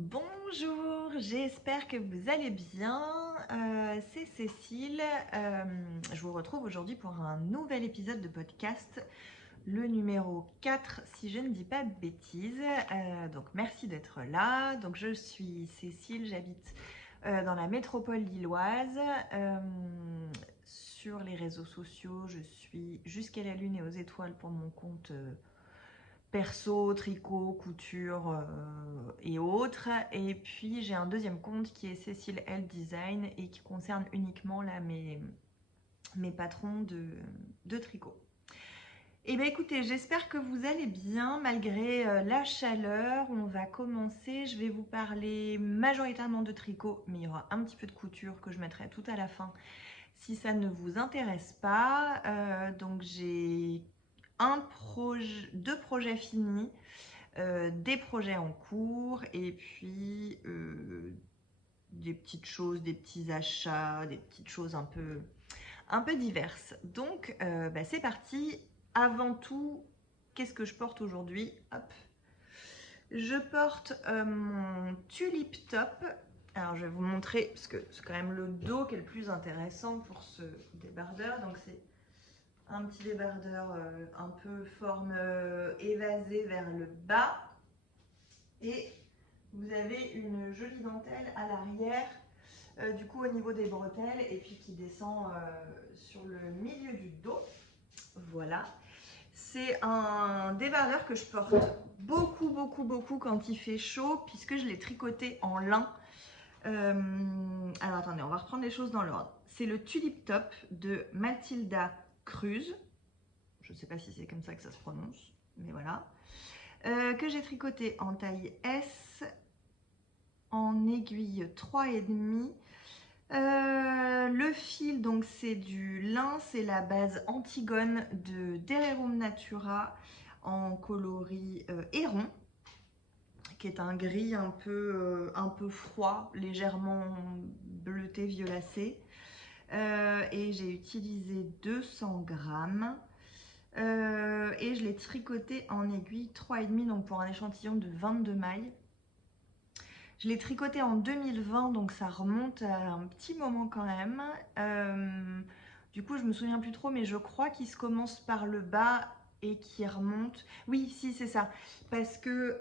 Bonjour, j'espère que vous allez bien. C'est Cécile. Je vous retrouve aujourd'hui pour un nouvel épisode de podcast, le numéro 4, si je ne dis pas de bêtises. Donc merci d'être là. Donc je suis Cécile, j'habite dans la métropole lilloise. Sur les réseaux sociaux, je suis jusqu'à la lune et aux étoiles pour mon compte perso, tricot, couture et autres. Et puis j'ai un deuxième compte qui est Cécile L Design et qui concerne uniquement là mes patrons de tricot. Et bien écoutez, j'espère que vous allez bien malgré la chaleur. On va commencer, je vais vous parler majoritairement de tricot, mais il y aura un petit peu de couture que je mettrai tout à la fin si ça ne vous intéresse pas. Donc j'ai deux projets finis, des projets en cours et puis des petites choses, des petits achats, des petites choses un peu diverses. Donc c'est parti. Avant tout, qu'est-ce que je porte aujourd'hui? Hop. Je porte mon tulip top. Alors je vais vous montrer parce que c'est quand même le dos qui est le plus intéressant pour ce débardeur. Donc c'est un petit débardeur un peu forme évasée vers le bas. Et vous avez une jolie dentelle à l'arrière, du coup au niveau des bretelles, et puis qui descend sur le milieu du dos. Voilà. C'est un débardeur que je porte beaucoup quand il fait chaud, puisque je l'ai tricoté en lin. Alors attendez, on va reprendre les choses dans l'ordre. C'est le Tulip Top de Mathilda Cruz. Je ne sais pas si c'est comme ça que ça se prononce, mais voilà. Que j'ai tricoté en taille S, en aiguille 3,5. Le fil, donc c'est du lin, c'est la base Antigone de Dererum Natura en coloris héron, qui est un gris un peu froid, légèrement bleuté violacé. Et j'ai utilisé 200 grammes. Et je l'ai tricoté en aiguille 3,5, donc pour un échantillon de 22 mailles. Je l'ai tricoté en 2020, donc ça remonte à un petit moment quand même. Du coup, je me souviens plus trop, mais je crois qu'il se commence par le bas et qui remonte. Oui, si, c'est ça. Parce que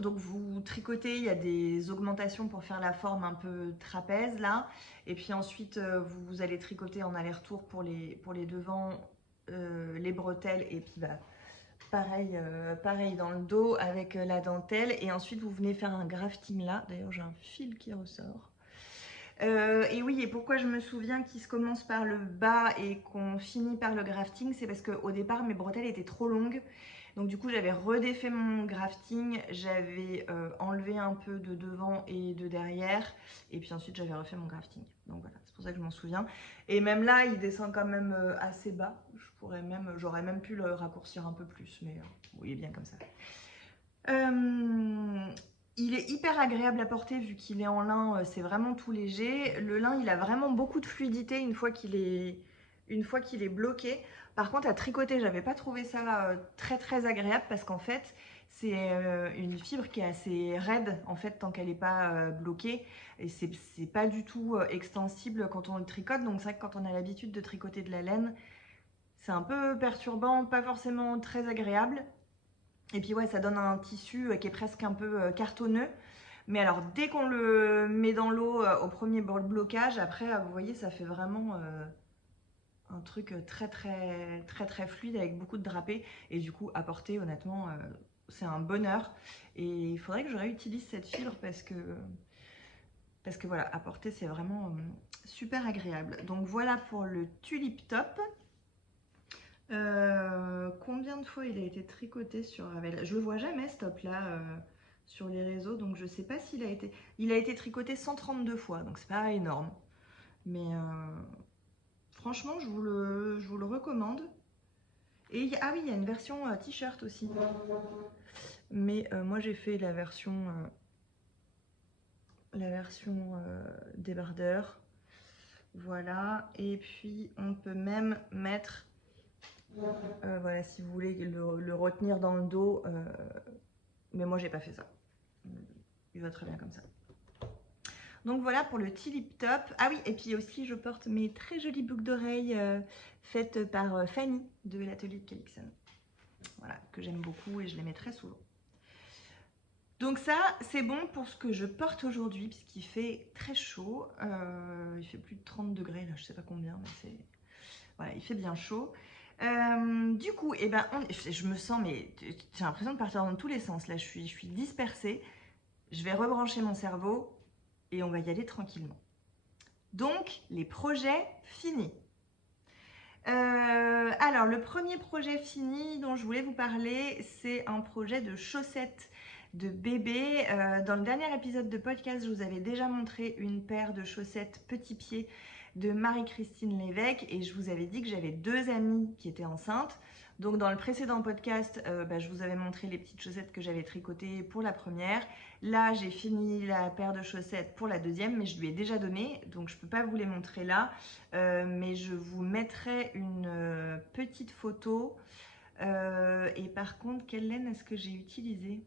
donc vous tricotez, il y a des augmentations pour faire la forme un peu trapèze là. Et puis ensuite, vous allez tricoter en aller-retour pour les devants, les bretelles et puis pareil dans le dos avec la dentelle. Et ensuite, vous venez faire un grafting là. D'ailleurs, j'ai un fil qui ressort. Et oui, et pourquoi je me souviens qu'il se commence par le bas et qu'on finit par le grafting, c'est parce qu'au départ, mes bretelles étaient trop longues. Donc du coup, j'avais redéfait mon grafting, j'avais enlevé un peu de devant et de derrière, et puis ensuite j'avais refait mon grafting. Donc voilà, c'est pour ça que je m'en souviens. Et même là, il descend quand même assez bas. J'aurais même pu le raccourcir un peu plus, mais il est bien comme ça. Il est hyper agréable à porter vu qu'il est en lin, c'est vraiment tout léger. Le lin, il a vraiment beaucoup de fluidité une fois qu'il est bloqué. Par contre, à tricoter, j'avais pas trouvé ça très agréable parce qu'en fait, c'est une fibre qui est assez raide en fait tant qu'elle n'est pas bloquée et c'est pas du tout extensible quand on le tricote. Donc c'est vrai que quand on a l'habitude de tricoter de la laine, c'est un peu perturbant, pas forcément très agréable. Et puis ouais, ça donne un tissu qui est presque un peu cartonneux. Mais alors dès qu'on le met dans l'eau au premier blocage, après vous voyez ça fait vraiment un truc très fluide avec beaucoup de drapés. Et du coup à porter honnêtement c'est un bonheur. Et il faudrait que je réutilise cette fibre parce que voilà, à porter c'est vraiment super agréable. Donc voilà pour le Tulip Top. Combien de fois il a été tricoté sur Ravel? Je le vois jamais ce top là sur les réseaux, donc je sais pas s'il a été. Il a été tricoté 132 fois, donc c'est pas énorme. Mais franchement, je vous le recommande. Et ah oui, il y a une version t-shirt aussi. Mais moi j'ai fait la version débardeur. Voilà. Et puis on peut même mettre voilà, si vous voulez le retenir dans le dos, mais moi j'ai pas fait ça. il va très bien comme ça. Donc voilà pour le Tip Top. Ah oui, et puis aussi je porte mes très jolies boucles d'oreilles faites par Fanny de l'atelier de Calixon. Voilà, que j'aime beaucoup et je les mets très souvent. Donc ça, c'est bon pour ce que je porte aujourd'hui, puisqu'il fait très chaud. Il fait plus de 30 degrés, là, je sais pas combien, mais c'est... Voilà, il fait bien chaud. Du coup, eh ben, je me sens, mais j'ai l'impression de partir dans tous les sens. Là, je suis dispersée. Je vais rebrancher mon cerveau et on va y aller tranquillement. Donc, les projets finis. Alors, le premier projet fini dont je voulais vous parler, c'est un projet de chaussettes de bébé. Dans le dernier épisode de podcast, je vous avais déjà montré une paire de chaussettes petit pied de Marie-Christine Lévesque et je vous avais dit que j'avais 2 amies qui étaient enceintes. Donc dans le précédent podcast, je vous avais montré les petites chaussettes que j'avais tricotées pour la première. Là, j'ai fini la paire de chaussettes pour la deuxième, mais je lui ai déjà donné, donc je ne peux pas vous les montrer là. Mais je vous mettrai une petite photo. Et par contre, quelle laine est-ce que j'ai utilisée?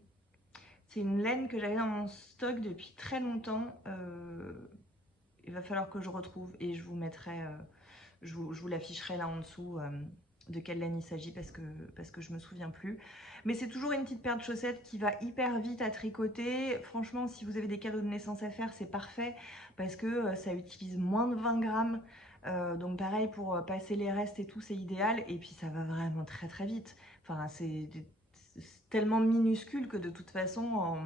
C'est une laine que j'avais dans mon stock depuis très longtemps. Il va falloir que je retrouve et je vous mettrai, je vous l'afficherai là en dessous de quelle laine il s'agit parce que je me souviens plus. Mais c'est toujours une petite paire de chaussettes qui va hyper vite à tricoter. Franchement, si vous avez des cadeaux de naissance à faire, c'est parfait parce que ça utilise moins de 20 grammes. Donc pareil, pour passer les restes et tout, c'est idéal. Et puis ça va vraiment très très vite. Enfin, c'est tellement minuscule que de toute façon,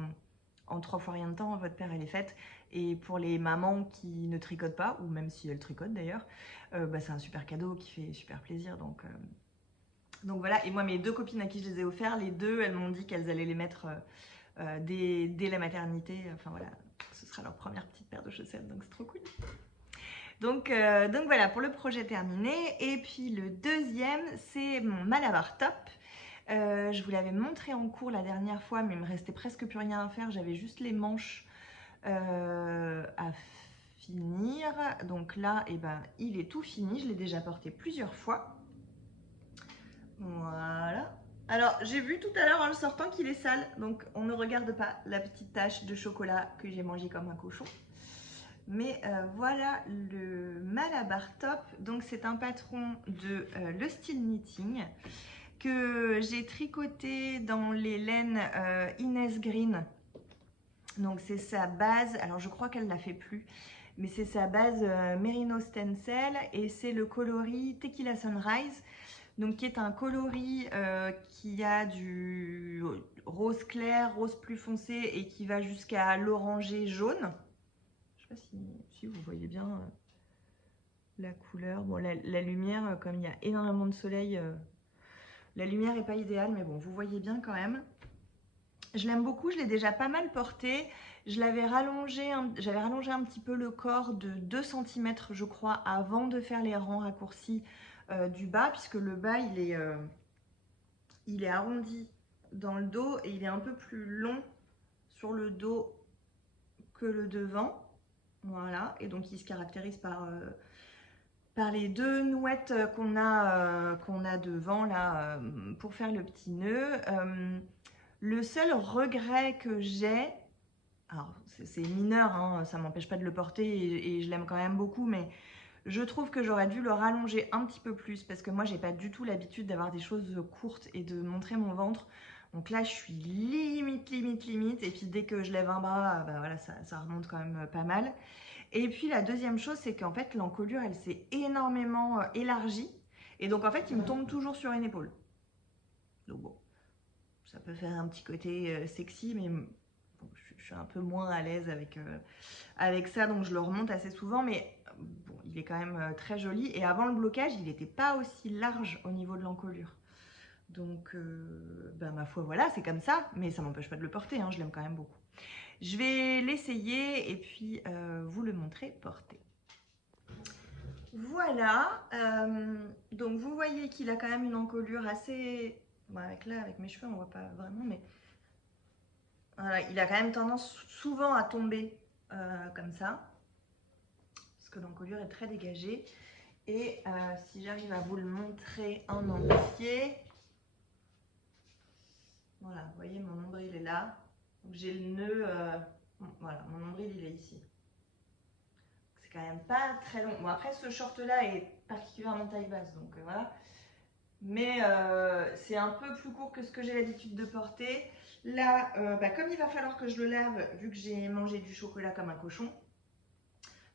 en 3 fois rien de temps, votre paire elle est faite. Et pour les mamans qui ne tricotent pas, ou même si elles tricotent d'ailleurs, c'est un super cadeau qui fait super plaisir. Donc voilà, et moi mes 2 copines à qui je les ai offerts, les 2, elles m'ont dit qu'elles allaient les mettre dès la maternité. Enfin voilà, ce sera leur première petite paire de chaussettes, donc c'est trop cool. Donc voilà, pour le projet terminé. Et puis le deuxième, c'est mon Malabar Top. Je vous l'avais montré en cours la dernière fois, mais il me restait presque plus rien à faire. J'avais juste les manches à finir. Donc là, il est tout fini. Je l'ai déjà porté plusieurs fois. Voilà. Alors, j'ai vu tout à l'heure en le sortant qu'il est sale. Donc, on ne regarde pas la petite tache de chocolat que j'ai mangé comme un cochon. Mais voilà le Malabar Top. Donc, c'est un patron de Le Style Knitting que j'ai tricoté dans les laines Inès Green. Donc c'est sa base, alors je crois qu'elle ne la fait plus, mais c'est sa base Merino Stencil et c'est le coloris Tequila Sunrise, donc qui est un coloris qui a du rose clair, rose plus foncé et qui va jusqu'à l'orangé jaune. Je ne sais pas si vous voyez bien la couleur. Bon, la lumière, comme il y a énormément de soleil, la lumière n'est pas idéale, mais bon, vous voyez bien quand même. Je l'aime beaucoup, je l'ai déjà pas mal porté. J'avais rallongé un petit peu le corps de 2 cm, je crois, avant de faire les rangs raccourcis du bas, puisque le bas, il est arrondi dans le dos et il est un peu plus long sur le dos que le devant. Voilà, et donc il se caractérise par les 2 nouettes qu'on a devant là pour faire le petit nœud. Le seul regret que j'ai, alors c'est mineur, hein, ça ne m'empêche pas de le porter et je l'aime quand même beaucoup, mais je trouve que j'aurais dû le rallonger un petit peu plus parce que moi j'ai pas du tout l'habitude d'avoir des choses courtes et de montrer mon ventre. Donc là je suis limite et puis dès que je lève un bras, voilà, ça remonte quand même pas mal. Et puis la deuxième chose, c'est qu'en fait l'encolure elle s'est énormément élargie et donc en fait il me tombe toujours sur une épaule. Donc bon, ça peut faire un petit côté sexy, mais bon, je suis un peu moins à l'aise avec ça, donc je le remonte assez souvent, mais bon, il est quand même très joli. Et avant le blocage, il n'était pas aussi large au niveau de l'encolure. Donc, ma foi, voilà, c'est comme ça, mais ça ne m'empêche pas de le porter, hein, je l'aime quand même beaucoup. Je vais l'essayer et puis vous le montrer porté. Voilà, donc vous voyez qu'il a quand même une encolure assez... Bon, avec mes cheveux, on ne voit pas vraiment, mais voilà, il a quand même tendance souvent à tomber comme ça, parce que l'encolure est très dégagée. Et si j'arrive à vous le montrer en entier, voilà, vous voyez mon nombril est là. J'ai le nœud Bon, voilà, mon nombril il est ici. C'est quand même pas très long. Bon, après ce short là est particulièrement taille basse, donc voilà. Mais c'est un peu plus court que ce que j'ai l'habitude de porter. Là, comme il va falloir que je le lave, vu que j'ai mangé du chocolat comme un cochon,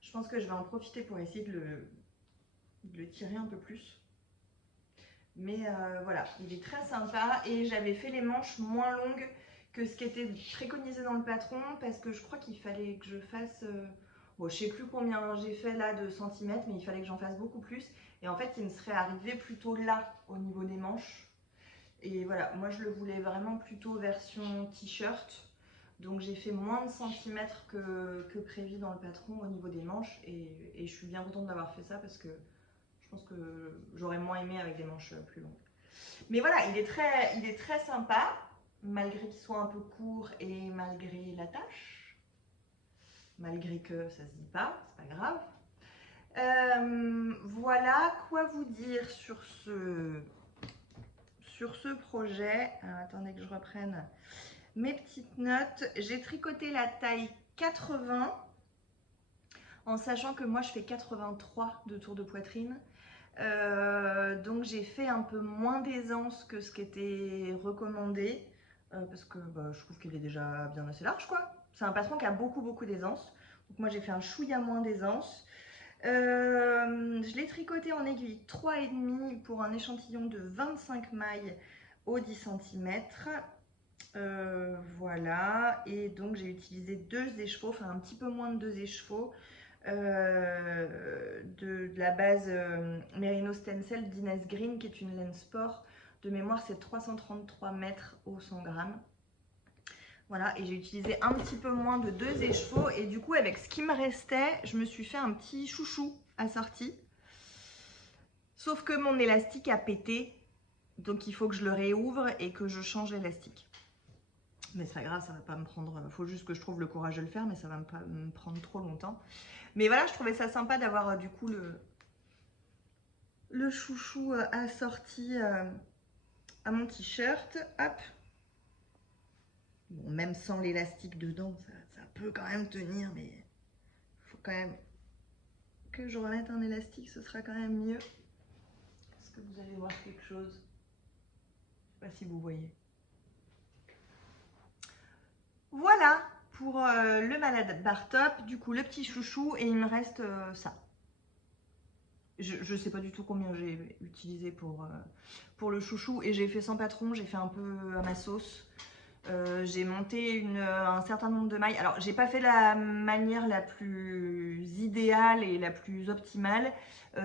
je pense que je vais en profiter pour essayer de le tirer un peu plus. Mais voilà, il est très sympa et j'avais fait les manches moins longues que ce qui était préconisé dans le patron parce que je crois qu'il fallait que je fasse, bon, je sais plus combien j'ai fait là de centimètres, mais il fallait que j'en fasse beaucoup plus. Et en fait, il me serait arrivé plutôt là au niveau des manches. Et voilà, moi je le voulais vraiment plutôt version t-shirt. Donc j'ai fait moins de centimètres que prévu dans le patron au niveau des manches et je suis bien contente d'avoir fait ça parce que je pense que j'aurais moins aimé avec des manches plus longues. Mais voilà, il est très sympa, malgré qu'il soit un peu court et malgré la tâche. Malgré que ça se dit pas, c'est pas grave. Voilà, quoi vous dire sur ce projet. Alors, attendez que je reprenne mes petites notes. J'ai tricoté la taille 80 en sachant que moi je fais 83 de tour de poitrine. Donc j'ai fait un peu moins d'aisance que ce qui était recommandé parce que je trouve qu'il est déjà bien assez large quoi. C'est un patron qui a beaucoup d'aisance. Donc moi j'ai fait un chouïa moins d'aisance. Je l'ai tricoté en aiguille 3,5 pour un échantillon de 25 mailles au 10 cm. Voilà, et donc j'ai utilisé 2 écheveaux, enfin un petit peu moins de 2 écheveaux de la base Merino Stencil d'Inès Green, qui est une laine sport. De mémoire, c'est 333 mètres au 100 grammes. Voilà, et j'ai utilisé un petit peu moins de 2 écheveaux. Et du coup, avec ce qui me restait, je me suis fait un petit chouchou assorti. Sauf que mon élastique a pété, donc il faut que je le réouvre et que je change l'élastique. Mais c'est pas grave, ça va pas me prendre... Il faut juste que je trouve le courage de le faire, mais ça va pas me prendre trop longtemps. Mais voilà, je trouvais ça sympa d'avoir du coup le chouchou assorti à mon t-shirt. Hop. Bon, même sans l'élastique dedans, ça peut quand même tenir, mais il faut quand même que je remette un élastique, ce sera quand même mieux. Est-ce que vous allez voir quelque chose? Je sais pas si vous voyez. Voilà pour le malade bar top, du coup le petit chouchou, et il me reste ça. Je sais pas du tout combien j'ai utilisé pour le chouchou, et j'ai fait sans patron, j'ai fait un peu à ma sauce. J'ai monté un certain nombre de mailles. Alors, j'ai pas fait la manière la plus idéale et la plus optimale.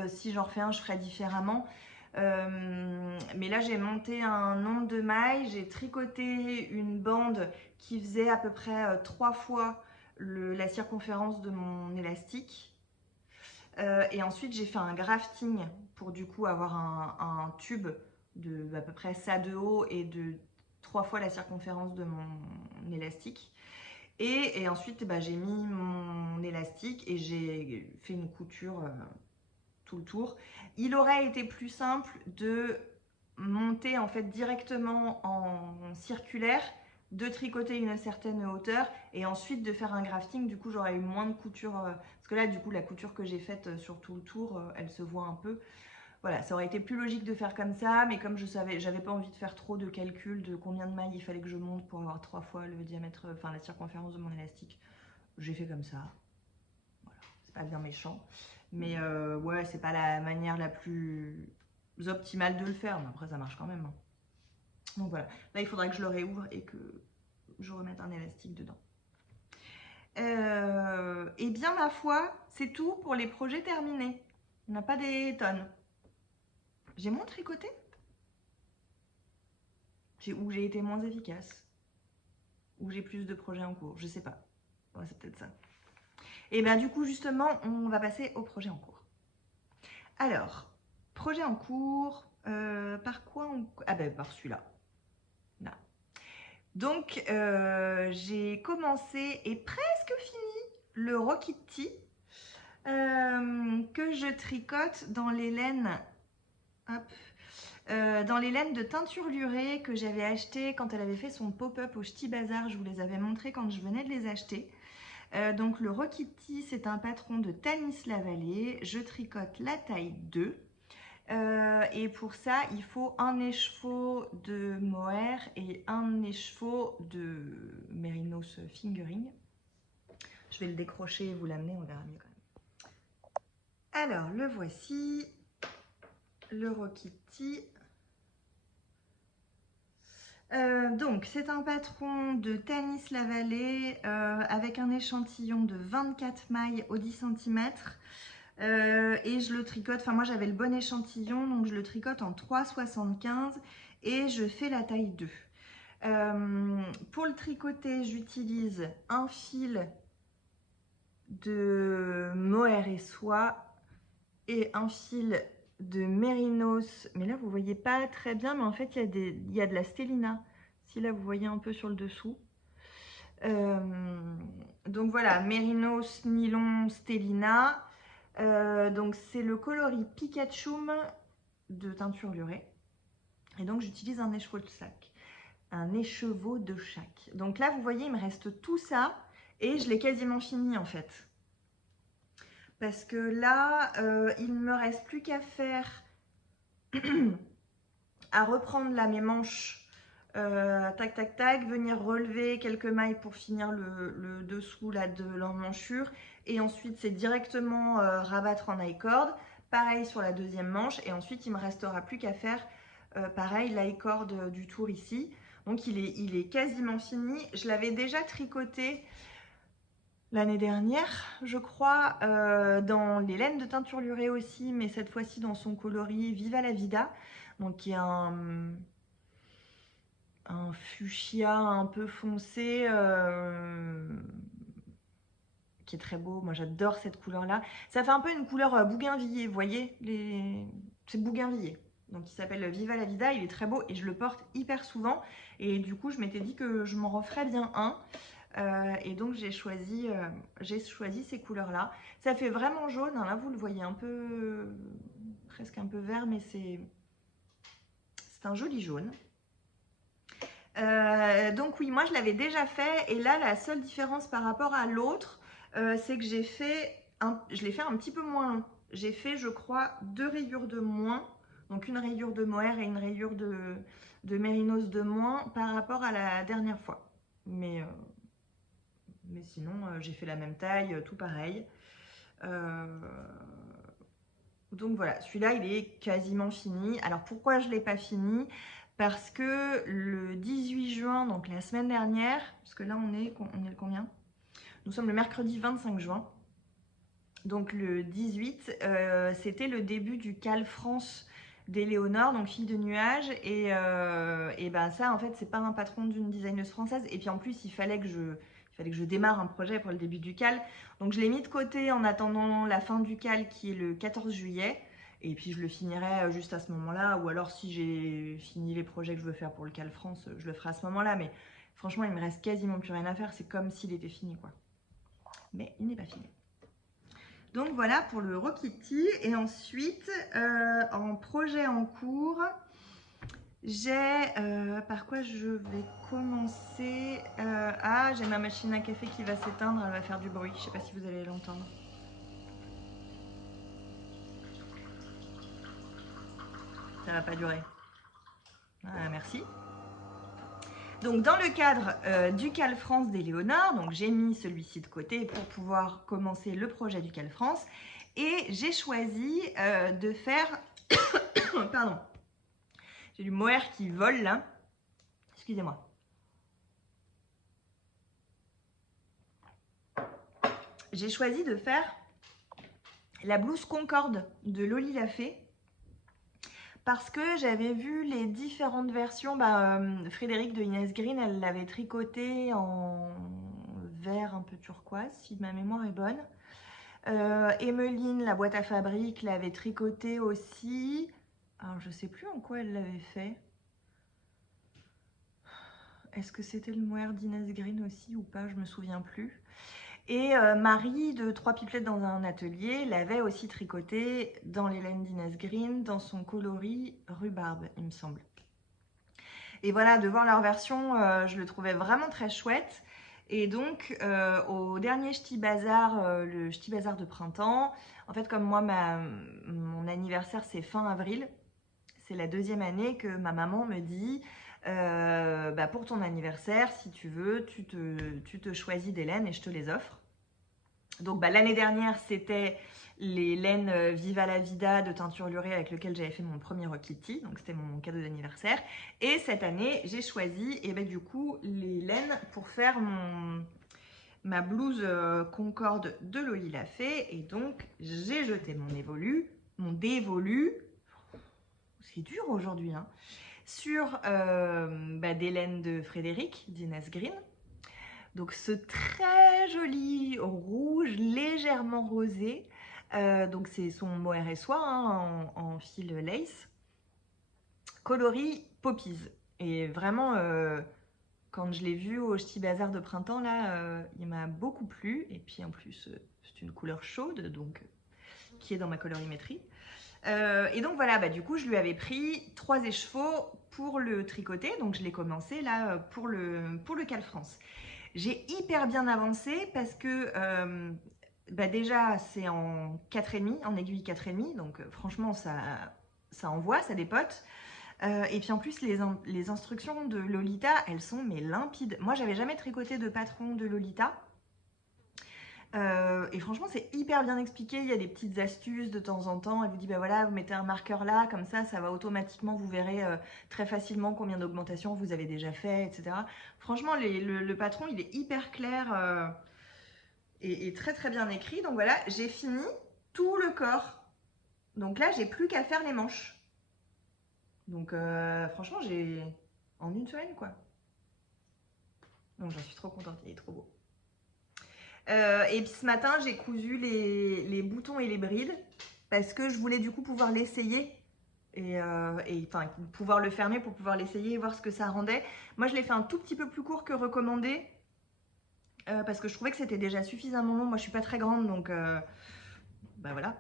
Si j'en refais un, je ferai différemment. Mais là, j'ai monté un nombre de mailles. J'ai tricoté une bande qui faisait à peu près 3 fois la circonférence de mon élastique. Et ensuite, j'ai fait un grafting pour du coup avoir un tube de à peu près ça de haut et de 3 fois la circonférence de mon élastique. Et ensuite, j'ai mis mon élastique et j'ai fait une couture tout le tour. Il aurait été plus simple de monter en fait directement en circulaire, de tricoter une certaine hauteur et ensuite de faire un grafting. Du coup, j'aurais eu moins de couture parce que là, du coup, la couture que j'ai faite sur tout le tour, elle se voit un peu. Voilà, ça aurait été plus logique de faire comme ça, mais comme je savais, j'avais pas envie de faire trop de calculs de combien de mailles il fallait que je monte pour avoir 3 fois le diamètre, enfin la circonférence de mon élastique. J'ai fait comme ça. Voilà, c'est pas bien méchant, mais ouais, c'est pas la manière la plus optimale de le faire, mais après ça marche quand même. Hein. Donc voilà, là il faudrait que je le réouvre et que je remette un élastique dedans. Et bien ma foi, c'est tout pour les projets terminés. On n'a pas des tonnes. J'ai moins tricoté ou j'ai été moins efficace, ou j'ai plus de projets en cours, je sais pas. Ouais, c'est peut-être ça. Et bien du coup, justement, on va passer au projet en cours. Alors, projet en cours, par quoi on... Ah ben, par celui-là. Là. Donc, j'ai commencé et presque fini le Rokitty que je tricote dans les laines... Hop, dans les laines de teinture lurée que j'avais achetées quand elle avait fait son pop-up au Ch'ti Bazar. Je vous les avais montrées quand je venais de les acheter. Donc le Rokiti, c'est un patron de Tanis Lavallée. Je tricote la taille 2. Et pour ça, il faut un écheveau de mohair et un écheveau de Mérinos Fingering. Je vais le décrocher et vous l'amener, on verra mieux quand même. Alors, le voici, le Rokiti. Donc, c'est un patron de Tanis Lavallée avec un échantillon de 24 mailles au 10 cm. Et je le tricote, enfin moi j'avais le bon échantillon, donc je le tricote en 3,75 et je fais la taille 2. Pour le tricoter, j'utilise un fil de mohair et soie et un fil de mérinos, mais là vous voyez pas très bien, mais en fait il y a de la stélina, si là vous voyez un peu sur le dessous. Donc voilà, mérinos, nylon, stélina. Donc c'est le coloris Pikachu de teinture lurée. Et donc j'utilise un écheveau de chaque. Un écheveau de chaque. Donc là vous voyez il me reste tout ça et je l'ai quasiment fini en fait. Parce que là il ne me reste plus qu'à faire à reprendre là mes manches tac tac tac, venir relever quelques mailles pour finir le dessous là de l'emmanchure et ensuite c'est directement rabattre en I-cord, pareil sur la deuxième manche et ensuite il me restera plus qu'à faire pareil l'I-cord du tour ici. Donc il est quasiment fini. Je l'avais déjà tricoté l'année dernière, je crois, dans les laines de teinture lurée aussi, mais cette fois-ci dans son coloris Viva la Vida, donc qui est un fuchsia un peu foncé, qui est très beau. Moi j'adore cette couleur là. Ça fait un peu une couleur bougainvilliers, vous voyez, c'est bougainvilliers. Donc il s'appelle Viva la Vida, il est très beau et je le porte hyper souvent. Et du coup je m'étais dit que je m'en referais bien un. Et donc j'ai choisi ces couleurs là. Ça fait vraiment jaune, hein. Là vous le voyez un peu, presque un peu vert, mais c'est un joli jaune. Donc oui, moi je l'avais déjà fait et là la seule différence par rapport à l'autre, c'est que je l'ai fait un petit peu moins long. J'ai fait je crois 2 rayures de moins, donc une rayure de mohair et une rayure de mérinos de moins par rapport à la dernière fois. Mais sinon j'ai fait la même taille, tout pareil. Donc voilà, celui-là il est quasiment fini. Alors pourquoi je ne l'ai pas fini? Parce que le 18 juin, donc la semaine dernière, parce que là on est le combien? Nous sommes le mercredi 25 juin. Donc le 18, c'était le début du Cal France d'Éléonore, donc fille de nuages. Et ben ça en fait c'est pas un patron d'une designeuse française. Et puis en plus il fallait que je démarre un projet pour le début du Cal. Donc je l'ai mis de côté en attendant la fin du Cal qui est le 14 juillet. Et puis je le finirai juste à ce moment-là. Ou alors si j'ai fini les projets que je veux faire pour le Cal France, je le ferai à ce moment-là. Mais franchement il me reste quasiment plus rien à faire. C'est comme s'il était fini quoi. Mais il n'est pas fini. Donc voilà pour le Rokiti. Et ensuite, en projet en cours, j'ai, par quoi je vais commencer? Ah, j'ai ma machine à café qui va s'éteindre, elle va faire du bruit. Je ne sais pas si vous allez l'entendre. Ça va pas durer. Ah, merci. Donc dans le cadre du Cal France d'Éléonore, donc j'ai mis celui-ci de côté pour pouvoir commencer le projet du Cal France. Et j'ai choisi de faire... Pardon. J'ai du mohair qui vole là. Excusez-moi. J'ai choisi de faire la blouse Concorde de Loli Lafay parce que j'avais vu les différentes versions. Frédéric de Inès Green, elle l'avait tricoté en vert un peu turquoise, si ma mémoire est bonne. Emeline, la boîte à fabrique, l'avait tricoté aussi. Alors, je sais plus en quoi elle l'avait fait. Est-ce que c'était le mohair d'Inès Green aussi ou pas? Je me souviens plus. Et Marie de Trois Pipelettes dans un atelier l'avait aussi tricoté dans les laines d'Inès Green, dans son coloris rhubarbe, il me semble. Et voilà, de voir leur version, je le trouvais vraiment très chouette. Et donc, au dernier Ch'ti Bazar, le Ch'ti Bazar de printemps, en fait, comme moi, mon anniversaire, c'est fin avril. C'est la deuxième année que ma maman me dit bah, pour ton anniversaire, si tu veux, tu te choisis des laines et je te les offre. Donc bah, l'année dernière, c'était les laines Viva la Vida de teinture lurée avec lequel j'avais fait mon premier Rock Kitty, donc c'était mon cadeau d'anniversaire. Et cette année, j'ai choisi et du coup les laines pour faire ma blouse Concorde de Loli Lafay. Et donc j'ai jeté mon dévolu, c'est dur aujourd'hui, hein, sur des laines de Frédéric, d'Inès Green. Donc ce très joli rouge légèrement rosé, donc c'est son mohair et soie hein, en fil lace, coloris poppies. Et vraiment, quand je l'ai vu au Ch'ti Bazar de printemps, là, il m'a beaucoup plu. Et puis en plus, c'est une couleur chaude, donc qui est dans ma colorimétrie. Et donc voilà, du coup, je lui avais pris 3 écheveaux pour le tricoter. Donc je l'ai commencé là pour le Cal France. J'ai hyper bien avancé parce que déjà c'est en 4,5, en aiguille 4,5, donc franchement ça envoie, ça dépote. Et puis en plus les instructions de Lolita, elles sont mais limpides. Moi j'avais jamais tricoté de patron de Lolita. Et franchement c'est hyper bien expliqué, il y a des petites astuces de temps en temps, elle vous dit bah voilà vous mettez un marqueur là, comme ça va automatiquement, vous verrez très facilement combien d'augmentations vous avez déjà fait, etc. Franchement le patron il est hyper clair et très très bien écrit. Donc voilà, j'ai fini tout le corps, donc là j'ai plus qu'à faire les manches. Donc franchement j'ai en une semaine quoi. Donc j'en suis trop contente, il est trop beau. Et puis ce matin, j'ai cousu les boutons et les brides parce que je voulais du coup pouvoir l'essayer et enfin pouvoir le fermer pour pouvoir l'essayer et voir ce que ça rendait. Moi, je l'ai fait un tout petit peu plus court que recommandé parce que je trouvais que c'était déjà suffisamment long. Moi, je suis pas très grande, donc voilà.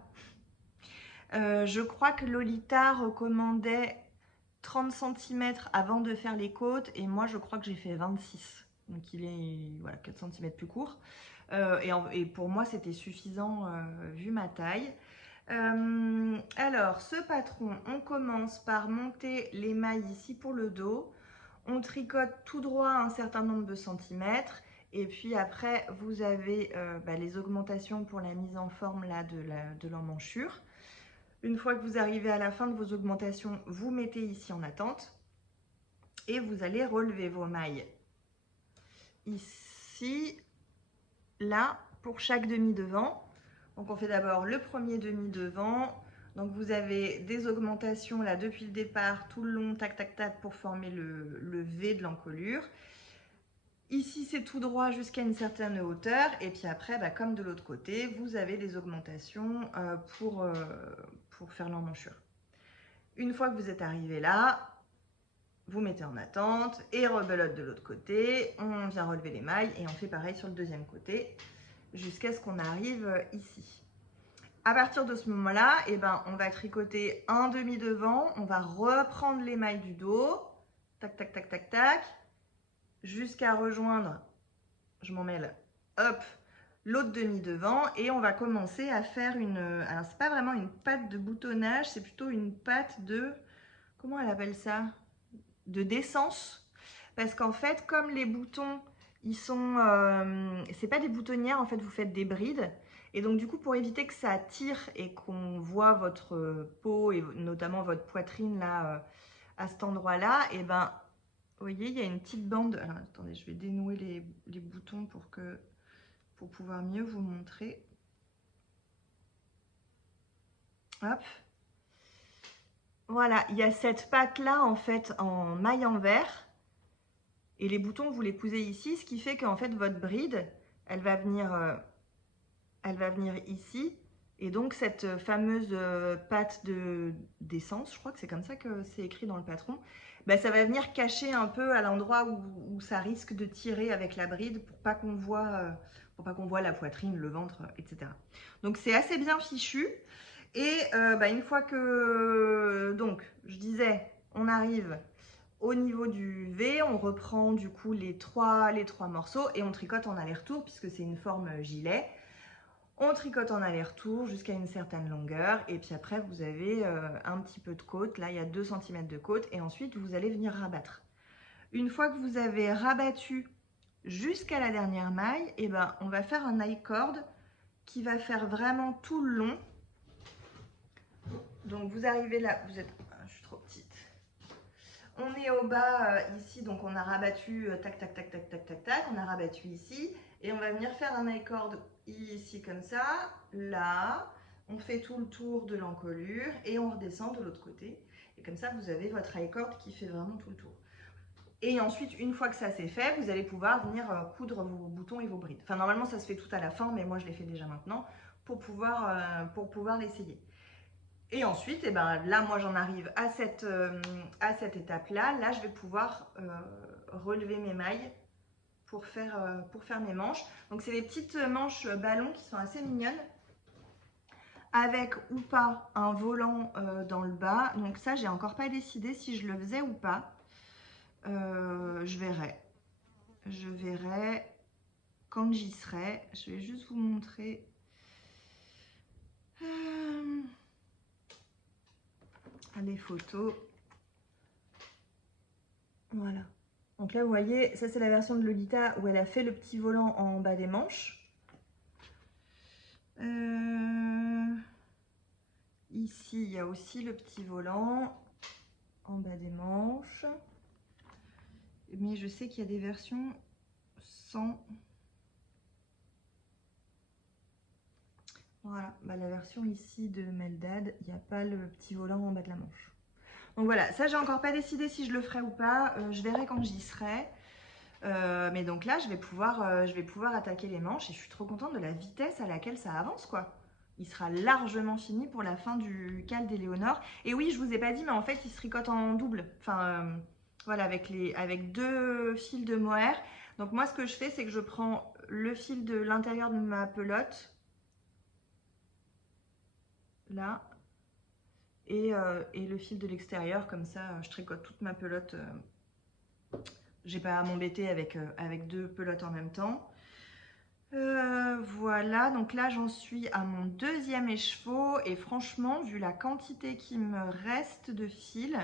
Je crois que Lolita recommandait 30 cm avant de faire les côtes et moi, je crois que j'ai fait 26. Donc il est voilà, 4 cm plus court. Et pour moi, c'était suffisant vu ma taille. Alors, ce patron, on commence par monter les mailles ici pour le dos. On tricote tout droit un certain nombre de centimètres. Et puis après, vous avez les augmentations pour la mise en forme là, de l'emmanchure. Une fois que vous arrivez à la fin de vos augmentations, vous mettez ici en attente. Et vous allez relever vos mailles ici, là, pour chaque demi-devant. Donc on fait d'abord le premier demi-devant. Donc vous avez des augmentations là depuis le départ, tout le long, tac, tac, tac, pour former le V de l'encolure. Ici, c'est tout droit jusqu'à une certaine hauteur. Et puis après, comme de l'autre côté, vous avez des augmentations pour faire l'emmanchure. Une fois que vous êtes arrivé là, vous mettez en attente et rebelote de l'autre côté. On vient relever les mailles et on fait pareil sur le deuxième côté jusqu'à ce qu'on arrive ici. À partir de ce moment-là, on va tricoter un demi devant, on va reprendre les mailles du dos, tac, tac, tac, tac, tac, jusqu'à rejoindre, je m'en mêle, hop, l'autre demi devant et on va commencer à faire alors c'est pas vraiment une patte de boutonnage, c'est plutôt une patte de, comment elle appelle ça? De décence, parce qu'en fait, comme les boutons, ils sont, c'est pas des boutonnières, en fait, vous faites des brides. Et donc, du coup, pour éviter que ça tire et qu'on voit votre peau et notamment votre poitrine là, à cet endroit-là, vous voyez, il y a une petite bande. Alors, attendez, je vais dénouer les boutons pour pouvoir mieux vous montrer. Hop. Voilà, il y a cette patte-là, en fait, en maille en vert. Et les boutons, vous les cousez ici, ce qui fait qu'en fait, votre bride, elle va venir ici. Et donc, cette fameuse patte d'essence, je crois que c'est comme ça que c'est écrit dans le patron, bah, ça va venir cacher un peu à l'endroit où ça risque de tirer avec la bride pour pas qu'on voit la poitrine, le ventre, etc. Donc c'est assez bien fichu. Et bah, une fois que, donc je disais, on arrive au niveau du V, on reprend du coup les trois morceaux et on tricote en aller-retour puisque c'est une forme gilet. On tricote en aller-retour jusqu'à une certaine longueur et puis après vous avez un petit peu de côte, là il y a 2 cm de côte et ensuite vous allez venir rabattre. Une fois que vous avez rabattu jusqu'à la dernière maille, et ben, on va faire un I-cord qui va faire vraiment tout le long. Donc vous arrivez là, vous êtes, je suis trop petite. On est au bas ici, donc on a rabattu tac tac tac tac tac tac tac, on a rabattu ici et on va venir faire un I-cord ici comme ça, là, on fait tout le tour de l'encolure et on redescend de l'autre côté et comme ça vous avez votre I-cord qui fait vraiment tout le tour. Et ensuite, une fois que ça c'est fait, vous allez pouvoir venir coudre vos boutons et vos brides. Enfin, normalement, ça se fait tout à la fin, mais moi, je l'ai fait déjà maintenant pour pouvoir l'essayer. Et ensuite, eh ben, là, moi, j'en arrive à cette étape-là. Là, je vais pouvoir relever mes mailles pour faire mes manches. Donc, c'est des petites manches ballons qui sont assez mignonnes, avec ou pas un volant dans le bas. Donc ça, j'ai encore pas décidé si je le faisais ou pas. Je verrai. Je verrai quand j'y serai. Je vais juste vous montrer. Les photos. Voilà. Donc là, vous voyez, ça c'est la version de Lolita où elle a fait le petit volant en bas des manches. Ici, il y a aussi le petit volant en bas des manches. Mais je sais qu'il y a des versions sans... Voilà, bah, la version ici de Meldad, il n'y a pas le petit volant en bas de la manche. Donc voilà, ça j'ai encore pas décidé si je le ferai ou pas, je verrai quand j'y serai. Mais donc là, je vais pouvoir attaquer les manches et je suis trop contente de la vitesse à laquelle ça avance, quoi. Il sera largement fini pour la fin du cal d'Éléonore. Et oui, je vous ai pas dit, mais en fait, il se tricote en double. Enfin, voilà, avec 2 fils de mohair. Donc moi, ce que je fais, c'est que je prends le fil de l'intérieur de ma pelote, là, et le fil de l'extérieur, comme ça, je tricote toute ma pelote. J'ai pas à m'embêter avec 2 pelotes en même temps. Voilà, donc là j'en suis à mon 2e écheveau et franchement, vu la quantité qui me reste de fil,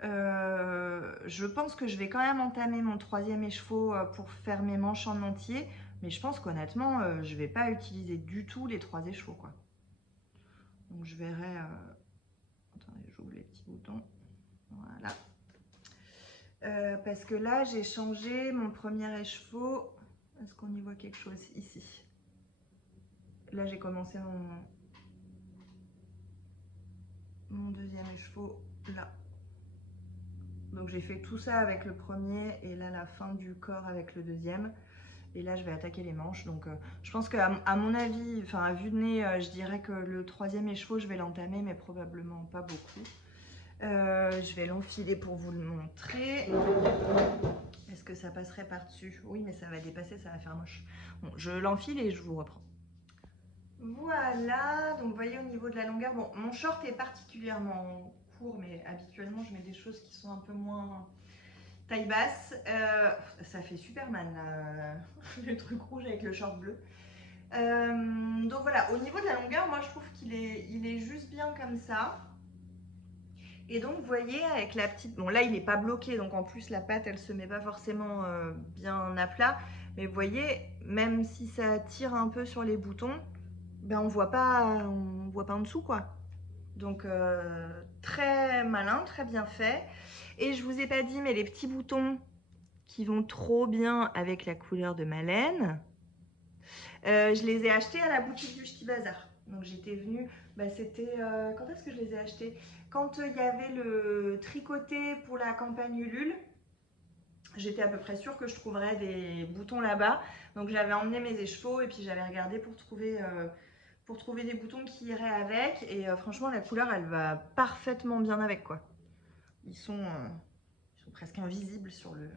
je pense que je vais quand même entamer mon 3e écheveau pour faire mes manches en entier, mais je pense qu'honnêtement, je vais pas utiliser du tout les 3 écheveaux, quoi. Donc je verrai... Attendez, j'ouvre les petits boutons. Voilà. Parce que là, j'ai changé mon 1er écheveau. Est-ce qu'on y voit quelque chose ici? Là, j'ai commencé mon 2e écheveau là. Donc, j'ai fait tout ça avec le 1er et là, la fin du corps avec le 2e. Et là, je vais attaquer les manches. Donc, je pense qu'à mon avis, enfin, à vue de nez, je dirais que le 3e écheveau, je vais l'entamer, mais probablement pas beaucoup. Je vais l'enfiler pour vous le montrer. Est-ce que ça passerait par-dessus? Oui, mais ça va dépasser, ça va faire moche. Bon, je l'enfile et je vous reprends. Voilà, donc vous voyez au niveau de la longueur, bon, mon short est particulièrement court, mais habituellement je mets des choses qui sont un peu moins taille basse. Ça fait Superman, là, le truc rouge avec le short bleu. Donc voilà, au niveau de la longueur, moi je trouve qu'il est juste bien comme ça. Et donc vous voyez avec la petite, bon là il n'est pas bloqué, donc en plus la patte elle se met pas forcément bien à plat, mais vous voyez, même si ça tire un peu sur les boutons, ben on voit pas en dessous, quoi. Donc très malin, très bien fait. Et je vous ai pas dit, mais les petits boutons qui vont trop bien avec la couleur de ma laine, je les ai achetés à la boutique du Ch'ti Bazar. Donc j'étais venue, bah, c'était, quand est-ce que je les ai achetés? Quand il y avait le tricoté pour la campagne Ulule, j'étais à peu près sûre que je trouverais des boutons là-bas. Donc j'avais emmené mes écheveaux et puis j'avais regardé pour trouver des boutons qui iraient avec. Et franchement, la couleur, elle va parfaitement bien avec, quoi. Ils sont presque invisibles sur le...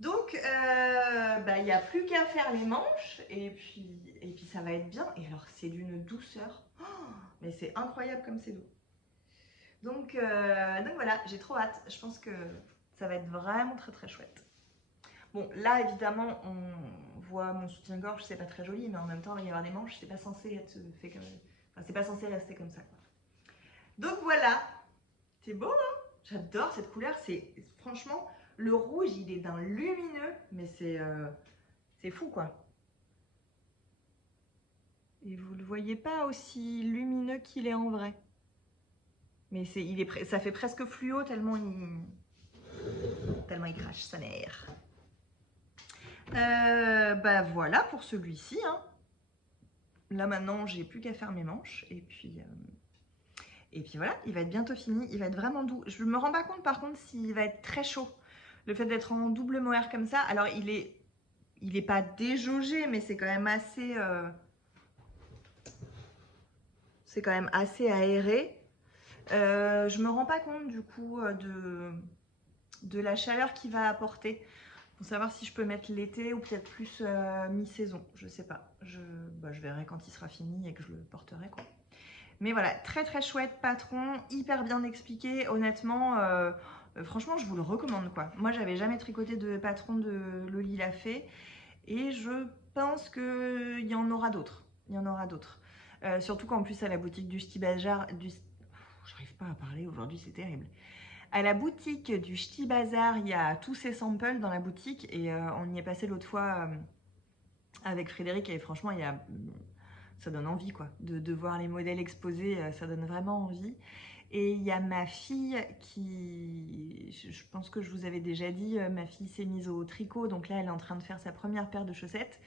Donc, il n'y a plus qu'à faire les manches et puis ça va être bien. Et alors, c'est d'une douceur. Oh, mais c'est incroyable comme c'est doux. Donc voilà, j'ai trop hâte. Je pense que ça va être vraiment très très chouette. Bon, là, évidemment, on voit mon soutien-gorge, c'est pas très joli, mais en même temps, il va y avoir des manches, c'est pas censé être fait comme... Enfin, c'est pas censé rester comme ça, quoi. Donc voilà, c'est beau, hein? J'adore cette couleur, c'est... Franchement, le rouge, il est d'un lumineux, mais c'est fou, quoi. Et vous le voyez pas aussi lumineux qu'il est en vrai. Mais ça fait presque fluo tellement il crache sa mère. Voilà pour celui-ci, hein. Là maintenant, j'ai plus qu'à faire mes manches et puis voilà, il va être bientôt fini. Il va être vraiment doux. Je me rends pas compte par contre s'il va être très chaud. Le fait d'être en double mohair comme ça, alors il est pas déjaugé, mais c'est quand même assez aéré. Je me rends pas compte du coup de la chaleur qu'il va apporter. Pour savoir si je peux mettre l'été ou peut-être plus mi-saison, je sais pas. Je verrai quand il sera fini et que je le porterai, quoi. Mais voilà, très très chouette patron, hyper bien expliqué. Honnêtement, franchement, je vous le recommande, quoi. Moi, j'avais jamais tricoté de patron de Loli l'a fait et je pense qu'il y en aura d'autres. Il y en aura d'autres. Surtout qu'en plus, à la boutique du Ch'ti Bazar, j'arrive pas à parler aujourd'hui, c'est terrible. À la boutique du Ch'ti Bazar, il y a tous ces samples dans la boutique et on y est passé l'autre fois avec Frédéric et franchement, ça donne envie, quoi, de voir les modèles exposés, ça donne vraiment envie. Et il y a ma fille qui, je pense que je vous avais déjà dit, ma fille s'est mise au tricot, donc là elle est en train de faire sa première paire de chaussettes.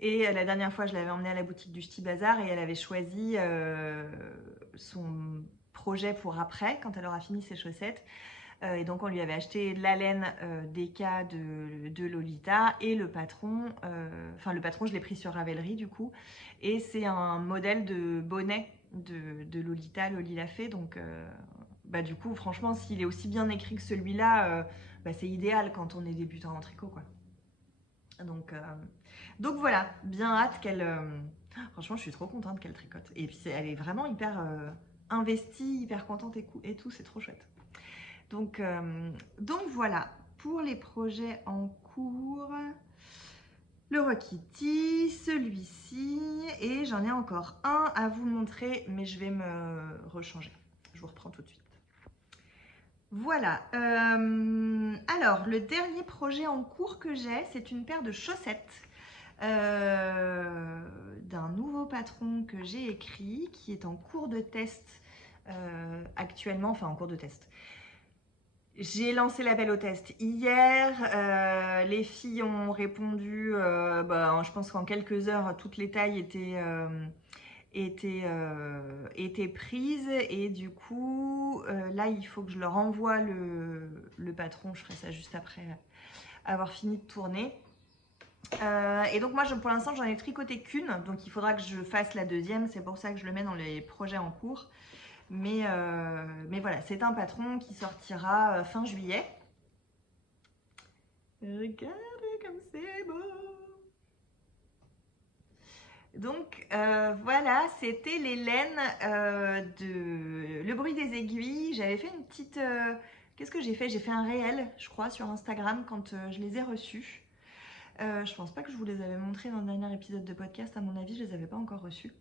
Et la dernière fois, je l'avais emmenée à la boutique du Ch'ti Bazar et elle avait choisi son projet pour après, quand elle aura fini ses chaussettes. Et donc, on lui avait acheté la laine d'Eka de Lolita et le patron, le patron, je l'ai pris sur Ravelry du coup. Et c'est un modèle de bonnet de Lolita, Loli l'a fait. Donc, du coup, franchement, s'il est aussi bien écrit que celui-là, c'est idéal quand on est débutant en tricot, quoi. Donc voilà, bien hâte qu'elle... franchement, je suis trop contente qu'elle tricote. Et puis, elle est vraiment hyper investie, hyper contente et tout, c'est trop chouette. Donc voilà, pour les projets en cours, le Rokiti, celui-ci, et j'en ai encore un à vous montrer, mais je vais me rechanger. Je vous reprends tout de suite. Voilà, alors le dernier projet en cours que j'ai, c'est une paire de chaussettes d'un nouveau patron que j'ai écrit, qui est en cours de test actuellement, enfin en cours de test. J'ai lancé l'appel au test hier, les filles ont répondu, je pense qu'en quelques heures, toutes les tailles étaient prises et du coup, là, il faut que je leur envoie le patron, je ferai ça juste après avoir fini de tourner. Et donc moi, pour l'instant, j'en ai tricoté qu'une, donc il faudra que je fasse la deuxième, c'est pour ça que je le mets dans les projets en cours. Mais voilà, c'est un patron qui sortira fin juillet. Regardez comme c'est beau! Donc voilà, c'était les laines de Le Bruit des Aiguilles. J'avais fait une petite... Qu'est-ce que j'ai fait? J'ai fait un réel, je crois, sur Instagram quand je les ai reçus. Je pense pas que je vous les avais montrés dans le dernier épisode de podcast. À mon avis, je les avais pas encore reçus.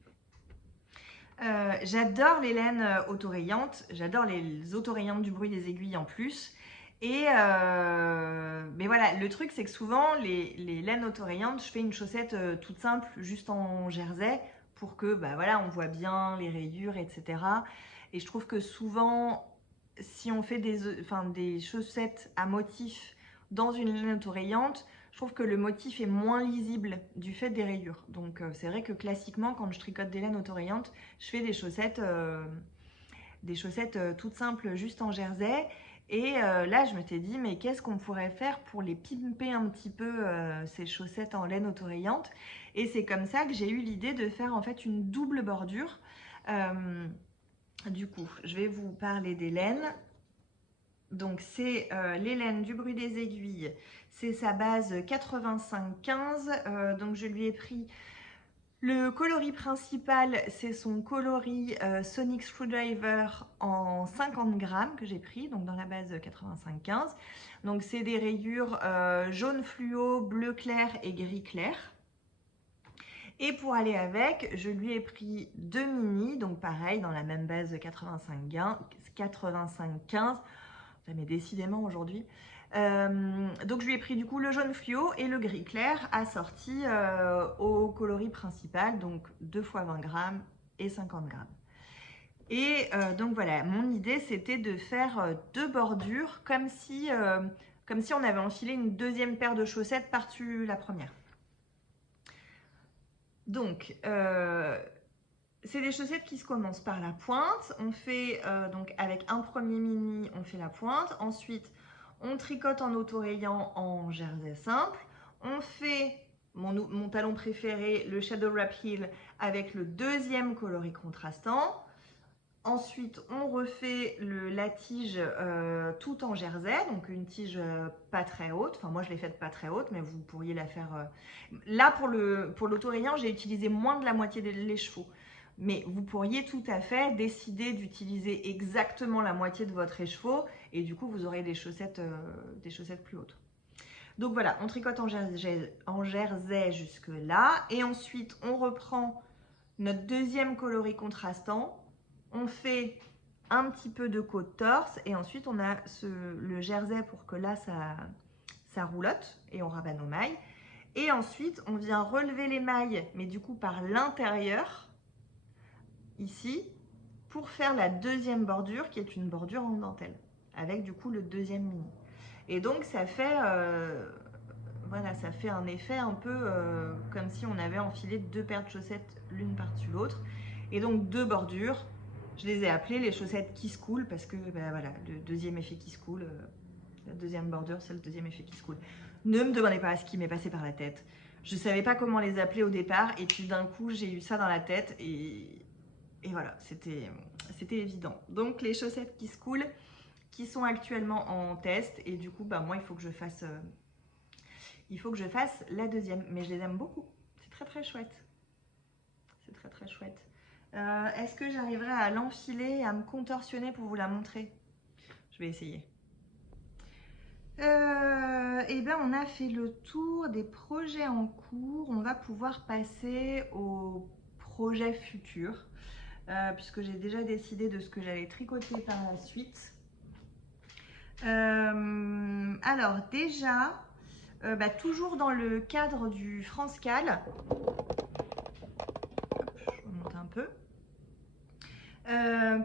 J'adore les laines autorayantes, j'adore les autorayantes du Bruit des Aiguilles en plus. Mais voilà, le truc c'est que souvent les laines autorayantes, je fais une chaussette toute simple, juste en jersey, pour que voilà, on voit bien les rayures, etc. Et je trouve que souvent, si on fait des chaussettes à motif dans une laine autorayante, je trouve que le motif est moins lisible du fait des rayures. Donc c'est vrai que classiquement, quand je tricote des laines autorayantes, je fais des chaussettes toutes simples, juste en jersey. Et là, je m'étais dit, mais qu'est-ce qu'on pourrait faire pour les pimper un petit peu, ces chaussettes en laine autorayante? Et c'est comme ça que j'ai eu l'idée de faire en fait une double bordure. Du coup, je vais vous parler des laines. Donc c'est les laines du bruit des aiguilles, c'est sa base 85-15. Donc je lui ai pris le coloris principal, c'est son coloris Sonic Screwdriver en 50 grammes que j'ai pris, donc dans la base 85-15. Donc c'est des rayures jaune fluo, bleu clair et gris clair. Et pour aller avec, je lui ai pris 2 mini, donc pareil, dans la même base 85-15. Ça m'est décidément aujourd'hui. Donc je lui ai pris du coup le jaune fluo et le gris clair assortis au coloris principal, donc 2 fois 20 grammes et 50 grammes. Et donc voilà, mon idée c'était de faire 2 bordures comme si on avait enfilé une deuxième paire de chaussettes par-dessus la première. Donc, c'est des chaussettes qui se commencent par la pointe. On fait donc avec un premier mini, on fait la pointe. Ensuite, on tricote en autorayant en jersey simple. On fait mon talon préféré, le Shadow Wrap Heel, avec le deuxième coloris contrastant. Ensuite, on refait la tige tout en jersey, donc une tige pas très haute. Enfin, moi, je l'ai faite pas très haute, mais vous pourriez la faire... Là, pour l'autorayant, j'ai utilisé moins de la moitié des chevaux. Mais vous pourriez tout à fait décider d'utiliser exactement la moitié de votre écheveau et du coup, vous aurez des chaussettes plus hautes. Donc voilà, on tricote en jersey jusque là. Et ensuite, on reprend notre deuxième coloris contrastant. On fait un petit peu de côte torse et ensuite on a le jersey pour que là ça roulotte et on rabat nos mailles. Et ensuite on vient relever les mailles, mais du coup par l'intérieur, ici, pour faire la deuxième bordure qui est une bordure en dentelle, avec du coup le deuxième mini. Et donc ça fait, voilà, ça fait un effet un peu comme si on avait enfilé 2 paires de chaussettes l'une par-dessus l'autre. Et donc 2 bordures. Je les ai appelées les chaussettes Kiss Cool parce que ben voilà, le deuxième effet Kiss Cool, la deuxième bordure, c'est le deuxième effet Kiss Cool. Ne me demandez pas ce qui m'est passé par la tête. Je ne savais pas comment les appeler au départ et puis d'un coup j'ai eu ça dans la tête et voilà, c'était évident. Donc les chaussettes Kiss Cool qui sont actuellement en test et du coup bah, moi il faut que je fasse la deuxième, mais je les aime beaucoup. C'est très très chouette. C'est très très chouette. Est-ce que j'arriverai à l'enfiler, à me contorsionner pour vous la montrer? Je vais essayer. Et bien on a fait le tour des projets en cours. On va pouvoir passer aux projets futurs, puisque j'ai déjà décidé de ce que j'allais tricoter par la suite. Alors déjà, bah, toujours dans le cadre du France Cal, je remonte un peu.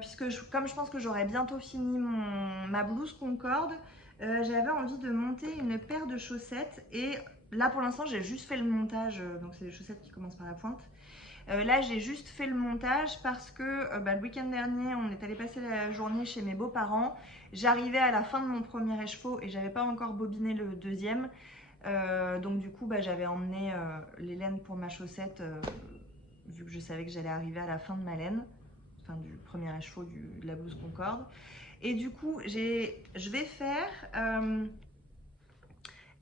Puisque comme je pense que j'aurai bientôt fini ma blouse Concorde, j'avais envie de monter une paire de chaussettes et là pour l'instant j'ai juste fait le montage, donc c'est des chaussettes qui commencent par la pointe. Là j'ai juste fait le montage parce que bah, le week-end dernier on est allé passer la journée chez mes beaux-parents. J'arrivais à la fin de mon premier écheveau et j'avais pas encore bobiné le deuxième. Donc du coup bah, j'avais emmené les laines pour ma chaussette vu que je savais que j'allais arriver à la fin de ma laine. Du premier écheveau de la blouse Concorde. Et du coup, je vais faire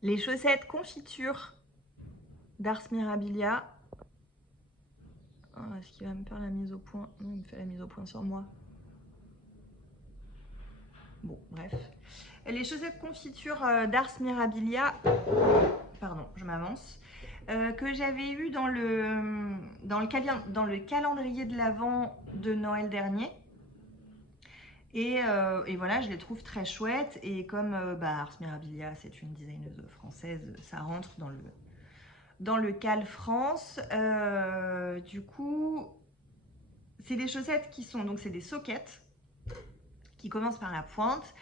les chaussettes confiture d'Ars Mirabilia. Oh, est-ce qu'il va me faire la mise au point? Non, il me fait la mise au point sur moi. Bon, bref. Les chaussettes confiture d'Ars Mirabilia, pardon, je m'avance, que j'avais eu dans le calendrier de l'Avent de Noël dernier. Et voilà, je les trouve très chouettes. Et comme Ars Mirabilia, c'est une designeuse française, ça rentre dans le cal France. Du coup, c'est des chaussettes qui sont, donc c'est des soquettes qui commencent par la pointe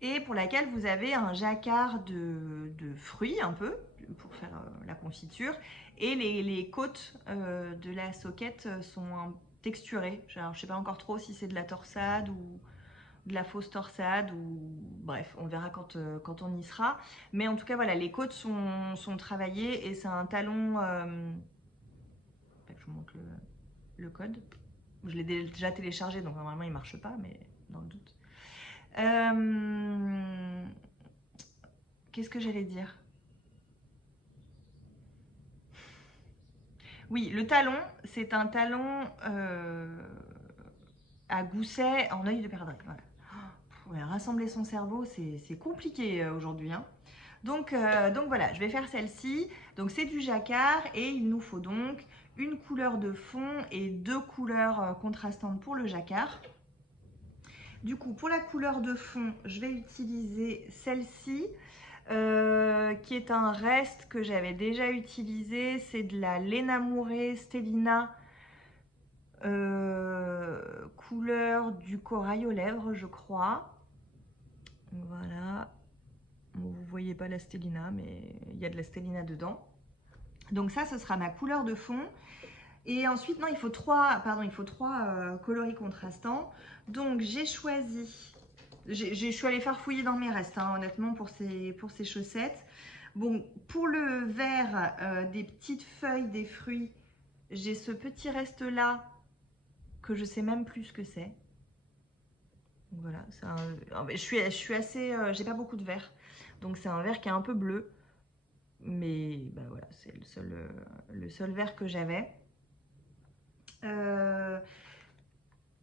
et pour laquelle vous avez un jacquard de fruits un peu pour faire la confiture. Et les côtes de la soquette sont texturées. Alors, je ne sais pas encore trop si c'est de la torsade ou de la fausse torsade ou bref, on verra quand on y sera. Mais en tout cas, voilà, les côtes sont travaillées et c'est un talon... je vous montre le code. Je l'ai déjà téléchargé, donc normalement il ne marche pas, mais dans le doute. Qu'est-ce que j'allais dire? Oui, le talon, c'est un talon à gousset en œil de perdrix. Voilà. Ouais, rassembler son cerveau, c'est compliqué aujourd'hui, hein. Donc voilà, je vais faire celle-ci. Donc c'est du jacquard et il nous faut donc une couleur de fond et deux couleurs contrastantes pour le jacquard. Du coup, pour la couleur de fond, je vais utiliser celle-ci, qui est un reste que j'avais déjà utilisé. C'est de la laine amourée Stellina, couleur du corail aux lèvres, je crois. Voilà. Bon, vous voyez pas la Stellina, mais il y a de la Stellina dedans. Donc ça, ce sera ma couleur de fond. Et ensuite, non, il faut trois coloris contrastants. Donc j'ai choisi, je suis allée farfouiller dans mes restes, hein, honnêtement, pour ces chaussettes. Bon, pour le vert des petites feuilles des fruits, j'ai ce petit reste-là que je sais même plus ce que c'est. Voilà, je suis assez, j'ai pas beaucoup de vert, donc c'est un vert qui est un peu bleu, mais bah voilà, c'est le seul vert que j'avais.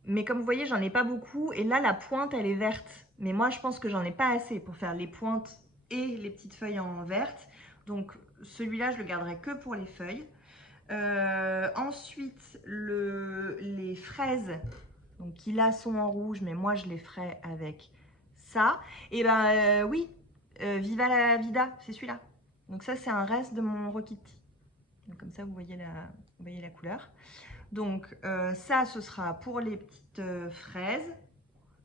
Mais comme vous voyez, j'en ai pas beaucoup, et là la pointe elle est verte, mais moi je pense que j'en ai pas assez pour faire les pointes et les petites feuilles en verte, donc celui-là je le garderai que pour les feuilles. Ensuite, les fraises, donc qui là sont en rouge, mais moi je les ferai avec ça. Et ben oui, Viva la Vida, c'est celui-là. Donc ça c'est un reste de mon Rokiti. Donc comme ça vous voyez la couleur. Donc ça ce sera pour les petites fraises.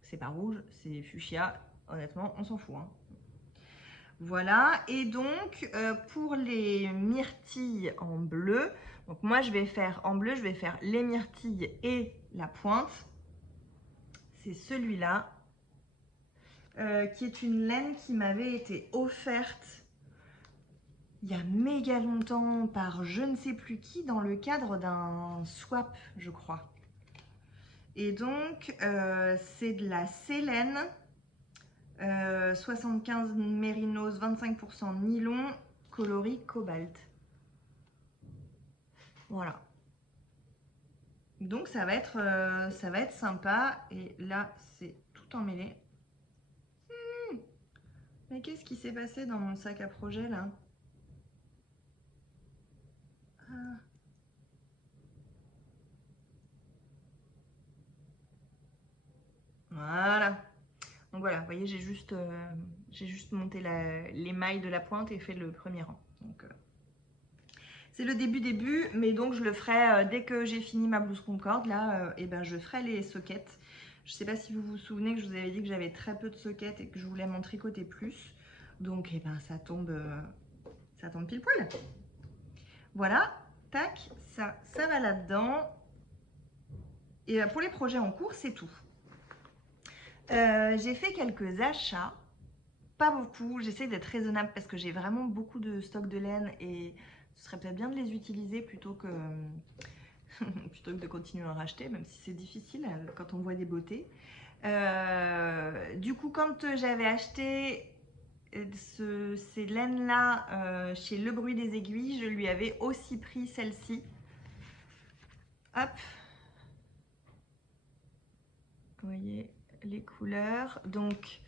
C'est pas rouge, c'est fuchsia. Honnêtement, on s'en fout, hein. Voilà, et donc pour les myrtilles en bleu, donc moi je vais faire en bleu, je vais faire les myrtilles et la pointe. C'est celui-là, qui est une laine qui m'avait été offerte il y a méga longtemps par je ne sais plus qui dans le cadre d'un swap, je crois. Et donc c'est de la Sélène. 75 mérinos, 25% nylon, coloris cobalt. Voilà. Donc ça va être sympa. Et là, c'est tout emmêlé. Mais qu'est-ce qui s'est passé dans mon sac à projet là? Ah. Voilà. Donc voilà, vous voyez, j'ai juste monté les mailles de la pointe et fait le premier rang. Donc c'est le début, mais donc je le ferai dès que j'ai fini ma blouse concorde. Là, et ben, je ferai les sockets. Je ne sais pas si vous vous souvenez que je vous avais dit que j'avais très peu de sockets et que je voulais m'en tricoter plus. Donc et ben, ça tombe pile poil. Voilà, tac, ça va là-dedans. Et pour les projets en cours, c'est tout. J'ai fait quelques achats. Pas beaucoup, j'essaie d'être raisonnable parce que j'ai vraiment beaucoup de stock de laine et ce serait peut-être bien de les utiliser plutôt que de continuer à en racheter, même si c'est difficile quand on voit des beautés. Du coup, quand j'avais acheté ces laines-là chez Le Bruit des Aiguilles, je lui avais aussi pris celle-ci. Hop. Vous voyez les couleurs. Donc,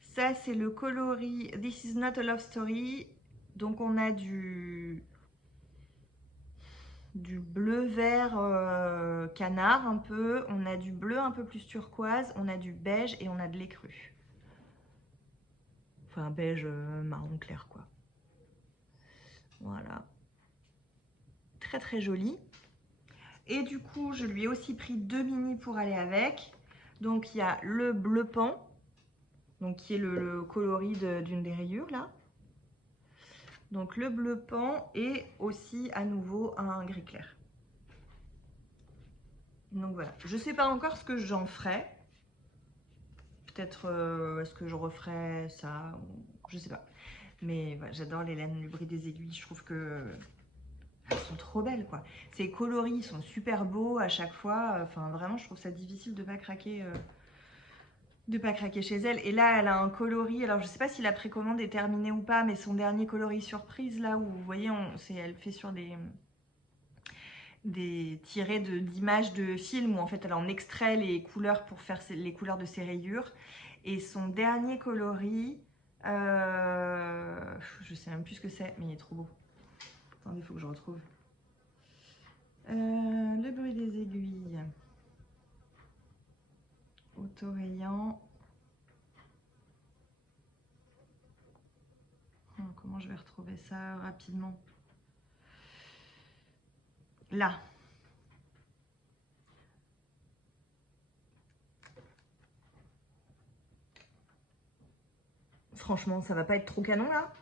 ça, c'est le coloris This is not a love story. Donc, on a du bleu vert canard un peu, on a du bleu un peu plus turquoise, on a du beige et on a de l'écru. Enfin beige marron clair quoi. Voilà. Très très joli. Et du coup je lui ai aussi pris deux mini pour aller avec. Donc il y a le bleu pan, donc qui est le coloris d'une des rayures là. Donc le bleu pan et aussi à nouveau un gris clair. Donc voilà, je sais pas encore ce que j'en ferai. Peut-être est-ce que je referai ça, je sais pas. Mais voilà, j'adore les laines du Bruit des Aiguilles, je trouve que elles sont trop belles quoi. Ces coloris sont super beaux à chaque fois. Enfin vraiment, je trouve ça difficile de pas craquer de pas craquer chez elle. Et là, elle a un coloris. Alors, je sais pas si la précommande est terminée ou pas, mais son dernier coloris surprise, là où vous voyez, elle fait sur des tirés d'images de films où en fait elle en extrait les couleurs pour faire les couleurs de ses rayures. Et son dernier coloris, je sais même plus ce que c'est, mais il est trop beau. Attendez, il faut que je retrouve. Le bruit des aiguilles. Autorayant. Oh, comment je vais retrouver ça rapidement? Là. Franchement, ça va pas être trop canon là.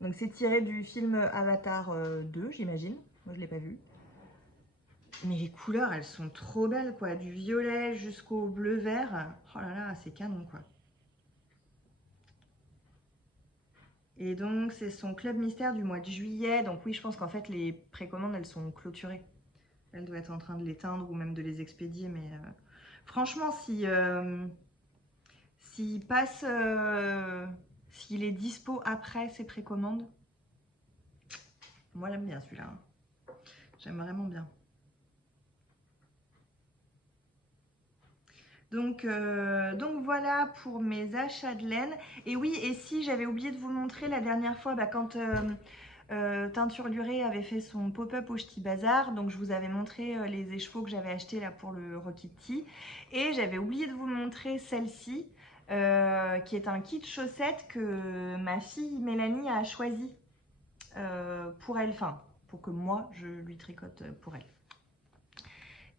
Donc c'est tiré du film Avatar 2, j'imagine. Moi je l'ai pas vu. Mais les couleurs, elles sont trop belles quoi. Du violet jusqu'au bleu-vert. Oh là là, c'est canon quoi. Et donc c'est son club mystère du mois de juillet. Donc oui, je pense qu'en fait les précommandes, elles sont clôturées. Elle doit être en train de l'éteindre ou même de les expédier. Mais franchement, s'il passe, s'il est dispo après ses précommandes, moi j'aime bien celui-là. J'aime vraiment bien. Donc voilà pour mes achats de laine. Et oui, et si j'avais oublié de vous montrer la dernière fois, quand Teinture Lurée avait fait son pop-up au Ch'ti Bazar, donc je vous avais montré les écheveaux que j'avais achetés là pour le Rokiti. Et j'avais oublié de vous montrer celle-ci, qui est un kit chaussettes que ma fille Mélanie a choisi pour elle, enfin pour que moi je lui tricote pour elle.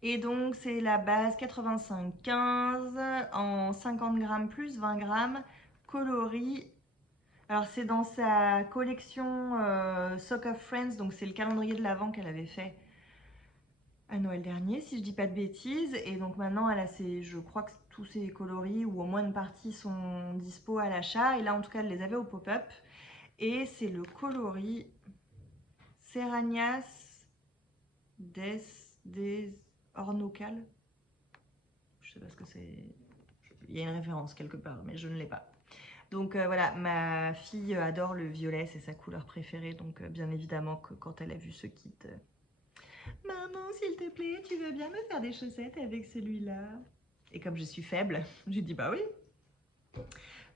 Et donc c'est la base 85-15 en 50 grammes plus 20 grammes, coloris. Alors c'est dans sa collection Sock of Friends, donc c'est le calendrier de l'Avent qu'elle avait fait à Noël dernier, si je dis pas de bêtises. Et donc maintenant elle a je crois que tous ses coloris, ou au moins une partie, sont dispo à l'achat. Et là en tout cas elle les avait au pop-up. Et c'est le coloris Serranias des Ornocal. Je sais pas ce que c'est. Il y a une référence quelque part, mais je ne l'ai pas. Donc voilà, ma fille adore le violet, c'est sa couleur préférée. Donc bien évidemment que quand elle a vu ce kit, maman, s'il te plaît, tu veux bien me faire des chaussettes avec celui-là? Et comme je suis faible, j'ai dit bah oui.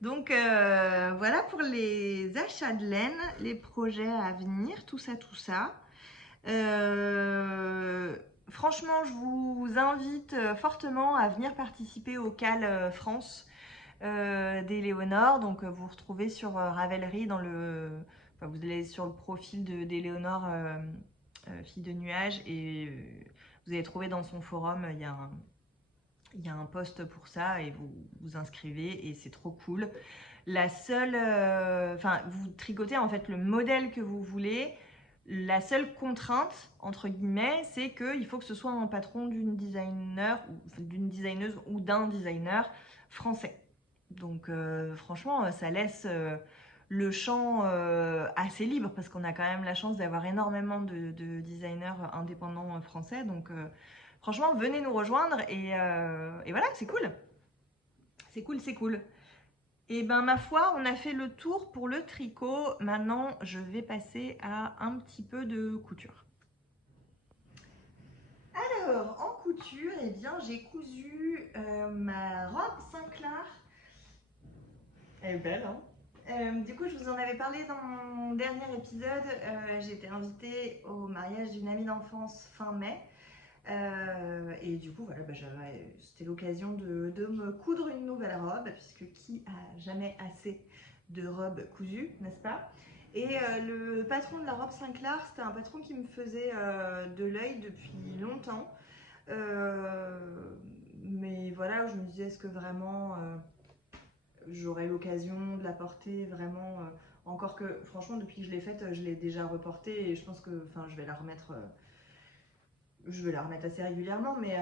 Donc voilà pour les achats de laine, les projets à venir, tout ça, tout ça. Franchement, je vous invite fortement à venir participer au CAL France d'Éléonore. Donc vous retrouvez sur Ravelry dans enfin, vous allez sur le profil d'Éléonore Fille de Nuages, et vous allez trouver dans son forum, il y a un post pour ça, et vous vous inscrivez et c'est trop cool. La seule, enfin vous tricotez en fait le modèle que vous voulez. La seule contrainte, entre guillemets, c'est qu'il faut que ce soit un patron d'une designeuse ou d'un designer français. Donc franchement, ça laisse le champ assez libre, parce qu'on a quand même la chance d'avoir énormément de designers indépendants français. Donc franchement, venez nous rejoindre et voilà, c'est cool. C'est cool, c'est cool. Et ben ma foi, on a fait le tour pour le tricot. Maintenant, je vais passer à un petit peu de couture. Alors, en couture, eh bien, j'ai cousu ma robe Saint-Clar. Elle est belle, hein? Du coup, je vous en avais parlé dans mon dernier épisode. J'ai été invitée au mariage d'une amie d'enfance fin mai. Et du coup, voilà, c'était l'occasion de me coudre une nouvelle robe, puisque qui a jamais assez de robes cousues, n'est-ce pas? Et le patron de la robe Saint-Clar, c'était un patron qui me faisait de l'œil depuis longtemps. Mais voilà, je me disais, est-ce que vraiment j'aurais l'occasion de la porter vraiment encore que, franchement, depuis que je l'ai faite, je l'ai déjà reportée, et je pense que je vais la remettre assez régulièrement, mais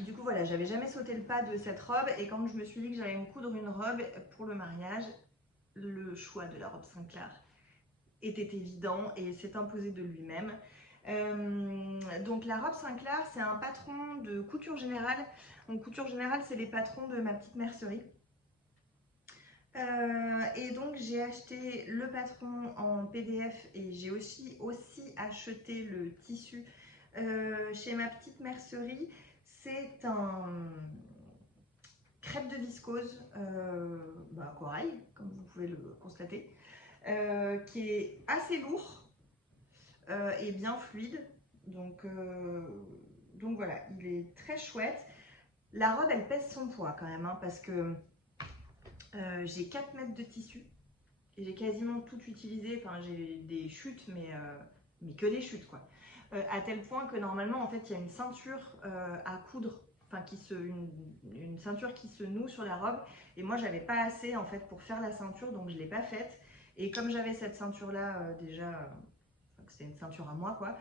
du coup voilà, j'avais jamais sauté le pas de cette robe, et quand je me suis dit que j'allais me coudre une robe pour le mariage, le choix de la robe Saint-Clar était évident et s'est imposé de lui-même. Donc la robe Saint-Clar, c'est un patron de Couture Générale. Donc Couture Générale, c'est les patrons de Ma Petite Mercerie. Et donc j'ai acheté le patron en PDF et j'ai aussi acheté le tissu chez Ma Petite Mercerie. C'est un crêpe de viscose corail, comme vous pouvez le constater, qui est assez lourd et bien fluide. Donc voilà, il est très chouette. La robe, elle pèse son poids quand même, hein, parce que j'ai 4 mètres de tissu et j'ai quasiment tout utilisé. Enfin, j'ai des chutes, mais que des chutes, quoi. À tel point que normalement, en fait, il y a une ceinture à coudre, enfin, une ceinture qui se noue sur la robe. Et moi, j'avais pas assez, en fait, pour faire la ceinture, donc je l'ai pas faite. Et comme j'avais cette ceinture-là déjà, c'était une ceinture à moi, quoi.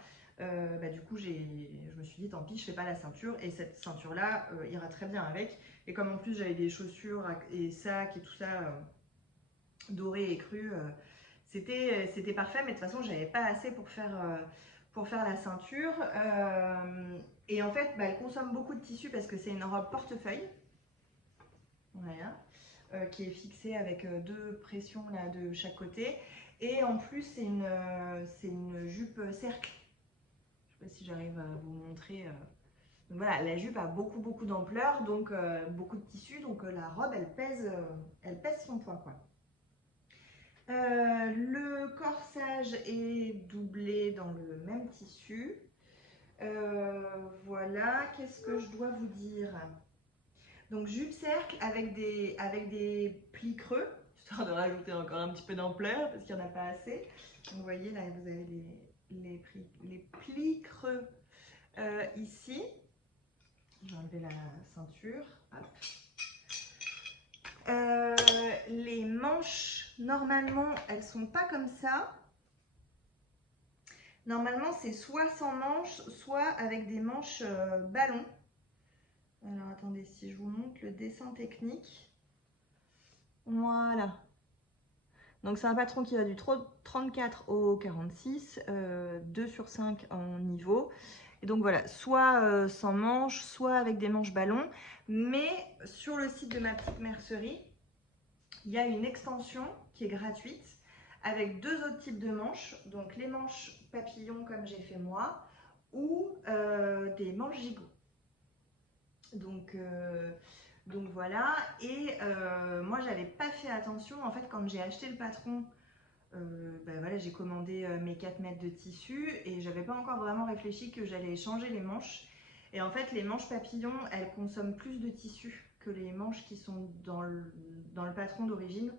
Du coup, je me suis dit, tant pis, je fais pas la ceinture. Et cette ceinture-là ira très bien avec. Et comme en plus, j'avais des chaussures et sacs et tout ça doré et cru, c'était parfait. Mais de toute façon, j'avais pas assez pour faire la ceinture. Et en fait, elle consomme beaucoup de tissu parce que c'est une robe portefeuille. Voilà. Qui est fixée avec 2 pressions là, de chaque côté. Et en plus, c'est une jupe cercle. Je ne sais pas si j'arrive à vous montrer. Donc voilà, la jupe a beaucoup d'ampleur, donc beaucoup de tissu, donc la robe, elle pèse son poids, quoi. Le corsage est doublé dans le même tissu. Voilà, qu'est-ce que je dois vous dire? Donc jupe cercle avec des plis creux, histoire de rajouter encore un petit peu d'ampleur parce qu'il n'y en a pas assez. Donc vous voyez là, vous avez les plis creux ici. Je vais enlever la ceinture. Hop. Les manches, normalement, elles sont pas comme ça. Normalement, c'est soit sans manches, soit avec des manches ballon. Alors, attendez, si je vous montre le dessin technique. Voilà. Donc, c'est un patron qui va du 34 au 46, 2 sur 5 en niveau. Et donc, voilà, soit sans manches, soit avec des manches ballon. Mais sur le site de Ma Petite Mercerie, il y a une extension qui est gratuite avec 2 autres types de manches. Donc, les manches papillons comme j'ai fait moi ou des manches gigots. Donc voilà, et moi j'avais pas fait attention, en fait quand j'ai acheté le patron, voilà, j'ai commandé mes 4 mètres de tissu et j'avais pas encore vraiment réfléchi que j'allais changer les manches. Et en fait les manches papillons, elles consomment plus de tissu que les manches qui sont dans le patron d'origine.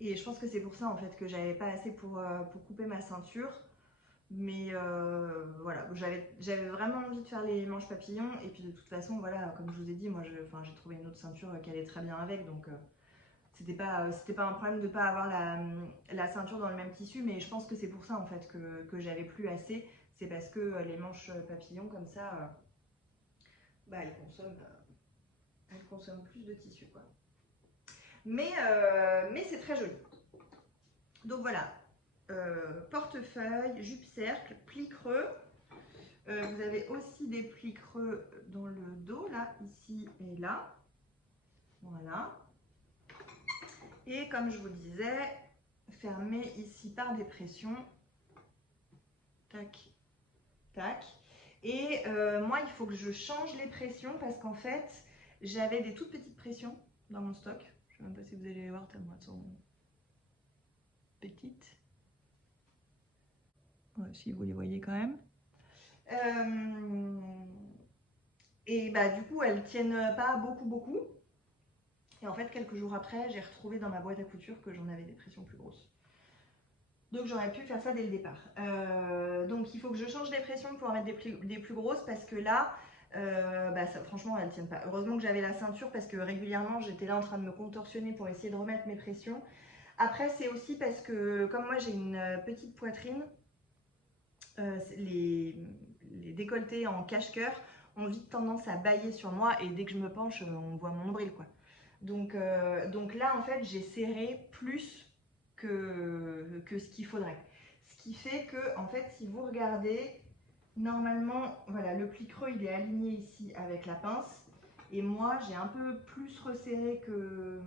Et je pense que c'est pour ça en fait que j'avais pas assez pour couper ma ceinture. Mais voilà, j'avais vraiment envie de faire les manches papillons. Et puis de toute façon, voilà, comme je vous ai dit, moi j'ai trouvé une autre ceinture qui allait très bien avec. Donc c'était pas un problème de ne pas avoir la ceinture dans le même tissu. Mais je pense que c'est pour ça en fait que j'avais plus assez. C'est parce que les manches papillons comme ça, elles consomment plus de tissu, quoi. Mais c'est très joli. Donc voilà. Portefeuille, jupe cercle, plis creux. Vous avez aussi des plis creux dans le dos, là, ici et là. Voilà. Et comme je vous le disais, fermé ici par des pressions. Tac, tac. Et moi, il faut que je change les pressions parce qu'en fait, j'avais des toutes petites pressions dans mon stock. Je ne sais même pas si vous allez les voir tellement elles sont petites. Ouais, si vous les voyez quand même. Et du coup, elles tiennent pas beaucoup. Et en fait, quelques jours après, j'ai retrouvé dans ma boîte à couture que j'en avais des pressions plus grosses. Donc j'aurais pu faire ça dès le départ. Donc il faut que je change les pressions pour en mettre des plus grosses parce que là, franchement, elles tiennent pas. Heureusement que j'avais la ceinture parce que régulièrement, j'étais là en train de me contorsionner pour essayer de remettre mes pressions. Après, c'est aussi parce que comme moi, j'ai une petite poitrine, les décolletés en cache-cœur ont vite tendance à bâiller sur moi et dès que je me penche, on voit mon nombril, quoi. Donc là, en fait, j'ai serré plus que ce qu'il faudrait. Ce qui fait que, en fait, si vous regardez, normalement, voilà, le pli creux, il est aligné ici avec la pince. Et moi, j'ai un peu plus resserré que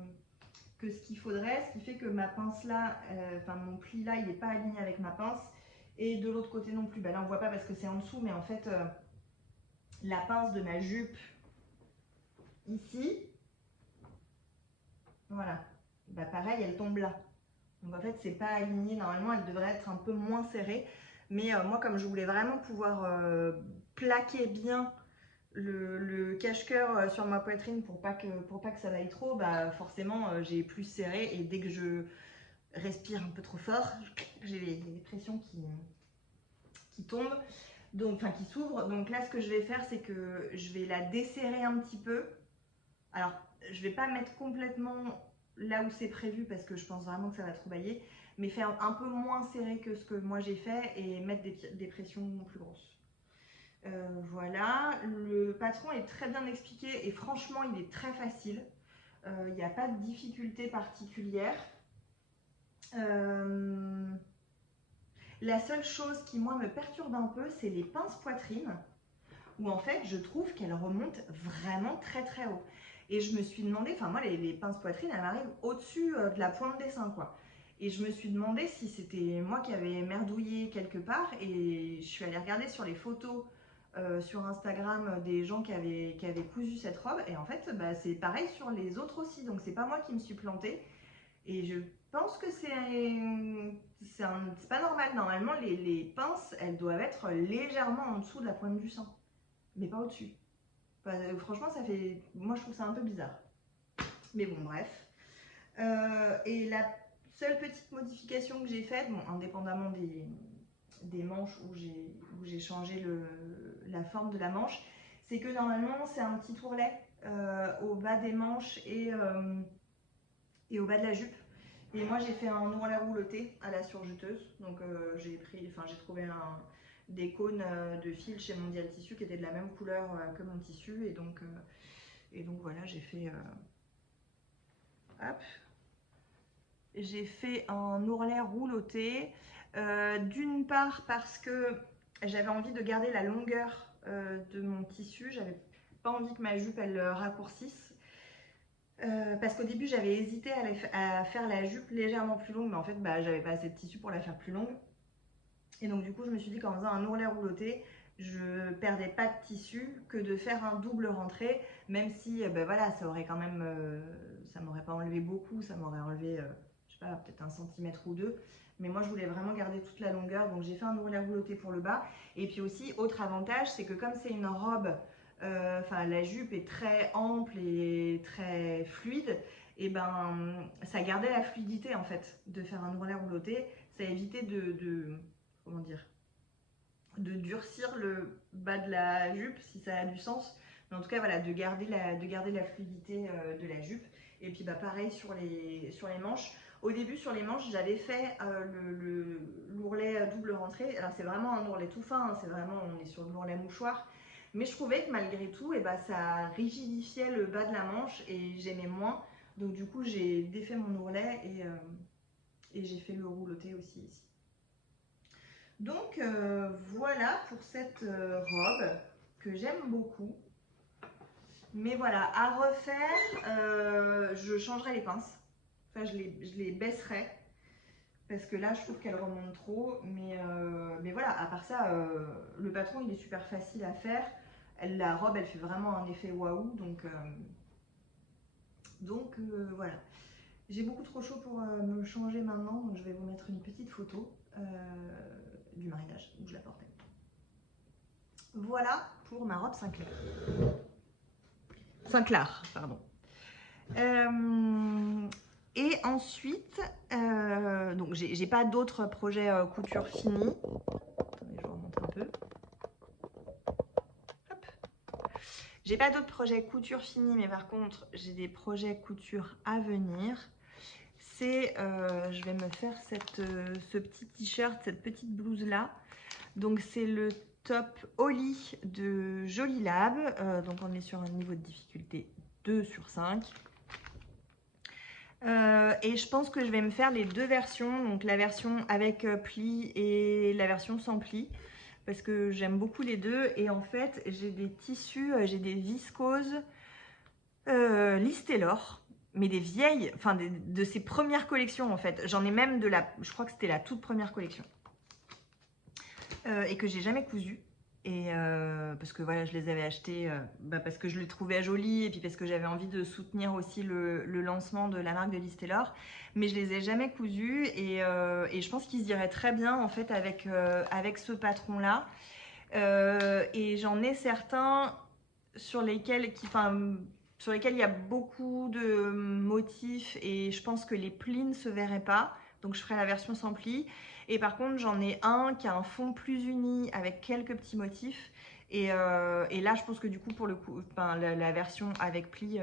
ce qu'il faudrait, ce qui fait que ma pince là, enfin mon pli là, il n'est pas aligné avec ma pince. Et de l'autre côté non plus. Bah là, on ne voit pas parce que c'est en dessous, mais en fait, la pince de ma jupe, ici, voilà, bah pareil, elle tombe là. Donc en fait, c'est pas aligné. Normalement, elle devrait être un peu moins serrée. Mais moi, comme je voulais vraiment pouvoir plaquer bien le cache-cœur sur ma poitrine pour pas que ça aille trop, bah forcément, j'ai plus serré. Et dès que je respire un peu trop fort, j'ai les pressions qui tombent, donc, enfin qui s'ouvrent. Donc là, ce que je vais faire, c'est que je vais la desserrer un petit peu. Alors, je vais pas mettre complètement là où c'est prévu parce que je pense vraiment que ça va trop bailler, mais faire un peu moins serré que ce que moi j'ai fait et mettre des pressions plus grosses. Voilà, le patron est très bien expliqué et franchement, il est très facile. Il n'y a pas de difficulté particulière. La seule chose qui, moi, me perturbe un peu, c'est les pinces poitrine, où en fait, je trouve qu'elles remontent vraiment très très haut. Et je me suis demandé, enfin moi, les pinces poitrine, elles m'arrivent au-dessus de la pointe des seins, quoi. Et je me suis demandé si c'était moi qui avais merdouillé quelque part. Et je suis allée regarder sur les photos sur Instagram des gens qui avaient cousu cette robe. Et en fait, bah, c'est pareil sur les autres aussi. Donc, c'est pas moi qui me suis plantée. Et je pense que c'est pas normal. Normalement, les pinces, elles doivent être légèrement en dessous de la pointe du sein, mais pas au-dessus. Enfin, franchement, ça fait. Moi, je trouve ça un peu bizarre. Mais bon, bref. Et la seule petite modification que j'ai faite, bon, indépendamment des manches où j'ai changé la forme de la manche, c'est que normalement, c'est un petit tourlet au bas des manches et au bas de la jupe. Et moi, j'ai fait un ourlet rouloté à la surjuteuse. Donc, j'ai trouvé des cônes de fil chez Mondial Tissu qui étaient de la même couleur que mon tissu. Et donc voilà, j'ai fait... hop. J'ai fait un ourlet rouloté. D'une part parce que j'avais envie de garder la longueur de mon tissu. J'avais pas envie que ma jupe, elle raccourcisse. Parce qu'au début, j'avais hésité à faire la jupe légèrement plus longue, mais en fait, bah, j'avais pas assez de tissu pour la faire plus longue. Et donc, du coup, je me suis dit qu'en faisant un ourlet rouloté, je perdais pas de tissu que de faire un double rentré, même si, bah, voilà, ça aurait quand même, ça m'aurait pas enlevé beaucoup, ça m'aurait enlevé, je sais pas, peut-être 1 centimètre ou 2. Mais moi, je voulais vraiment garder toute la longueur, donc j'ai fait un ourlet rouloté pour le bas. Et puis aussi, autre avantage, c'est que comme c'est une robe, la jupe est très ample et très fluide, et ben ça gardait la fluidité en fait de faire un ourlet rouloté. Ça évitait comment dire, de durcir le bas de la jupe si ça a du sens. Mais en tout cas voilà, de garder la fluidité de la jupe. Et puis bah pareil sur les manches. Au début sur les manches, j'avais fait l'ourlet double rentrée. Alors c'est vraiment un ourlet tout fin, hein, c'est vraiment, on est sur de l'ourlet mouchoir. Mais je trouvais que malgré tout, ça rigidifiait le bas de la manche et j'aimais moins. Donc du coup, j'ai défait mon ourlet et j'ai fait le rouloté aussi ici. Donc voilà pour cette robe que j'aime beaucoup. Mais voilà, à refaire, je changerai les pinces. Enfin, je les baisserai. Parce que là, je trouve qu'elles remontent trop. Mais voilà, à part ça, le patron, il est super facile à faire. La robe, elle fait vraiment un effet waouh. Donc voilà. J'ai beaucoup trop chaud pour me changer maintenant. Donc je vais vous mettre une petite photo du mariage où je la portais. Voilà pour ma robe Sinclair. Sinclair, pardon. Et ensuite, donc j'ai pas d'autres projets couture finis. Attendez, je remonte un peu. Hop. J'ai pas d'autres projets couture finis, mais par contre, j'ai des projets couture à venir. C'est, je vais me faire ce petit t-shirt, cette petite blouse là. Donc c'est le top Oli de Jolie Lab. Donc on est sur un niveau de difficulté 2/5. Et je pense que je vais me faire les deux versions, donc la version avec pli et la version sans pli, parce que j'aime beaucoup les deux. Et en fait, j'ai des tissus, j'ai des viscoses Liz Taylor, mais des vieilles, enfin de ses premières collections en fait. J'en ai même de la, je crois que c'était la toute première collection. Et que j'ai jamais cousu. Et parce que voilà, je les avais achetées parce que je les trouvais jolies et puis parce que j'avais envie de soutenir aussi le lancement de la marque de Liz Taylor. Mais je les ai jamais cousues et je pense qu'ils iraient très bien en fait avec ce patron-là. Et j'en ai certains sur lesquels, sur lesquels il y a beaucoup de motifs et je pense que les plis ne se verraient pas. Donc je ferai la version sans pli. Et par contre, j'en ai un qui a un fond plus uni avec quelques petits motifs. Et là, je pense que du coup, pour le coup, la version avec pli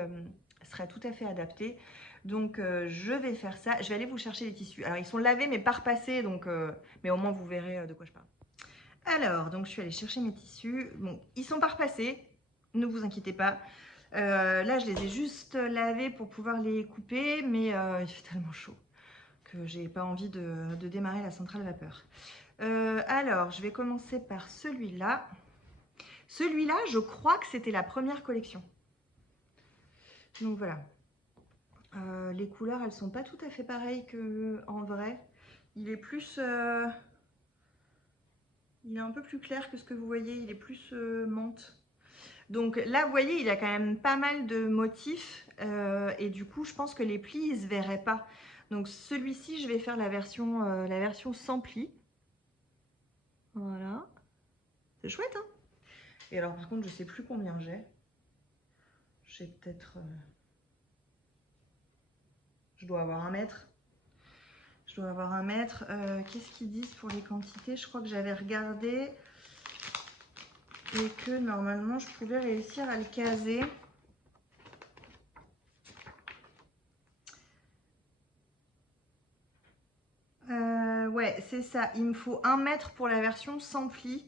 serait tout à fait adaptée. Donc je vais faire ça. Je vais aller vous chercher les tissus. Alors ils sont lavés mais pas repassés, donc, mais au moins vous verrez de quoi je parle. Alors, donc je suis allée chercher mes tissus. Bon, ils sont pas repassés, ne vous inquiétez pas. Là, je les ai juste lavés pour pouvoir les couper, mais il fait tellement chaud que j'ai pas envie de démarrer la centrale à vapeur. Alors, je vais commencer par celui-là. Celui-là, je crois que c'était la première collection. Donc voilà. Les couleurs, elles sont pas tout à fait pareilles qu'en vrai. Il est plus... il est un peu plus clair que ce que vous voyez. Il est plus menthe. Donc là, vous voyez, il y a quand même pas mal de motifs. Et du coup, je pense que les plis, ils se verraient pas. Donc celui-ci, je vais faire la version sans plis. Voilà. C'est chouette, hein? Et alors, par contre, je sais plus combien j'ai. J'ai peut-être... je dois avoir 1 mètre. Je dois avoir 1 mètre. Qu'est-ce qu'ils disent pour les quantités? Je crois que j'avais regardé et que normalement, je pouvais réussir à le caser. Ouais, c'est ça. Il me faut 1 mètre pour la version sans pli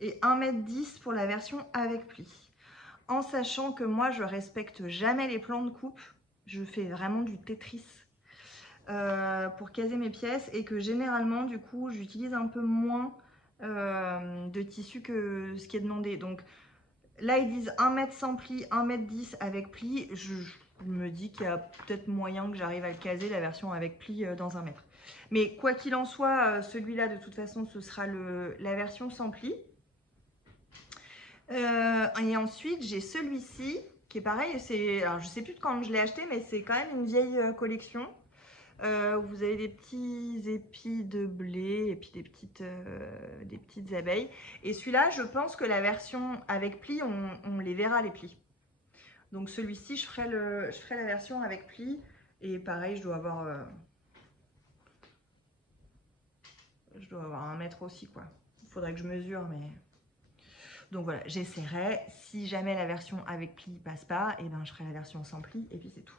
et 1,10 m pour la version avec pli. En sachant que moi, je respecte jamais les plans de coupe. Je fais vraiment du Tetris pour caser mes pièces et que généralement, du coup, j'utilise un peu moins de tissu que ce qui est demandé. Donc là, ils disent 1 mètre sans pli, 1,10 m avec pli. Je me dis qu'il y a peut-être moyen que j'arrive à le caser, la version avec pli, dans 1 mètre. Mais quoi qu'il en soit, celui-là, de toute façon, ce sera la version sans pli. Et ensuite, j'ai celui-ci, qui est pareil. Alors, je ne sais plus de quand je l'ai acheté, mais c'est quand même une vieille collection. Vous avez des petits épis de blé et puis des petites abeilles. Et celui-là, je pense que la version avec pli, on les verra les plis. Donc celui-ci, je ferai la version avec pli. Et pareil, je dois avoir 1 mètre aussi, quoi. Il faudrait que je mesure, mais... Donc voilà, j'essaierai. Si jamais la version avec pli passe pas, et ben je ferai la version sans pli et puis c'est tout.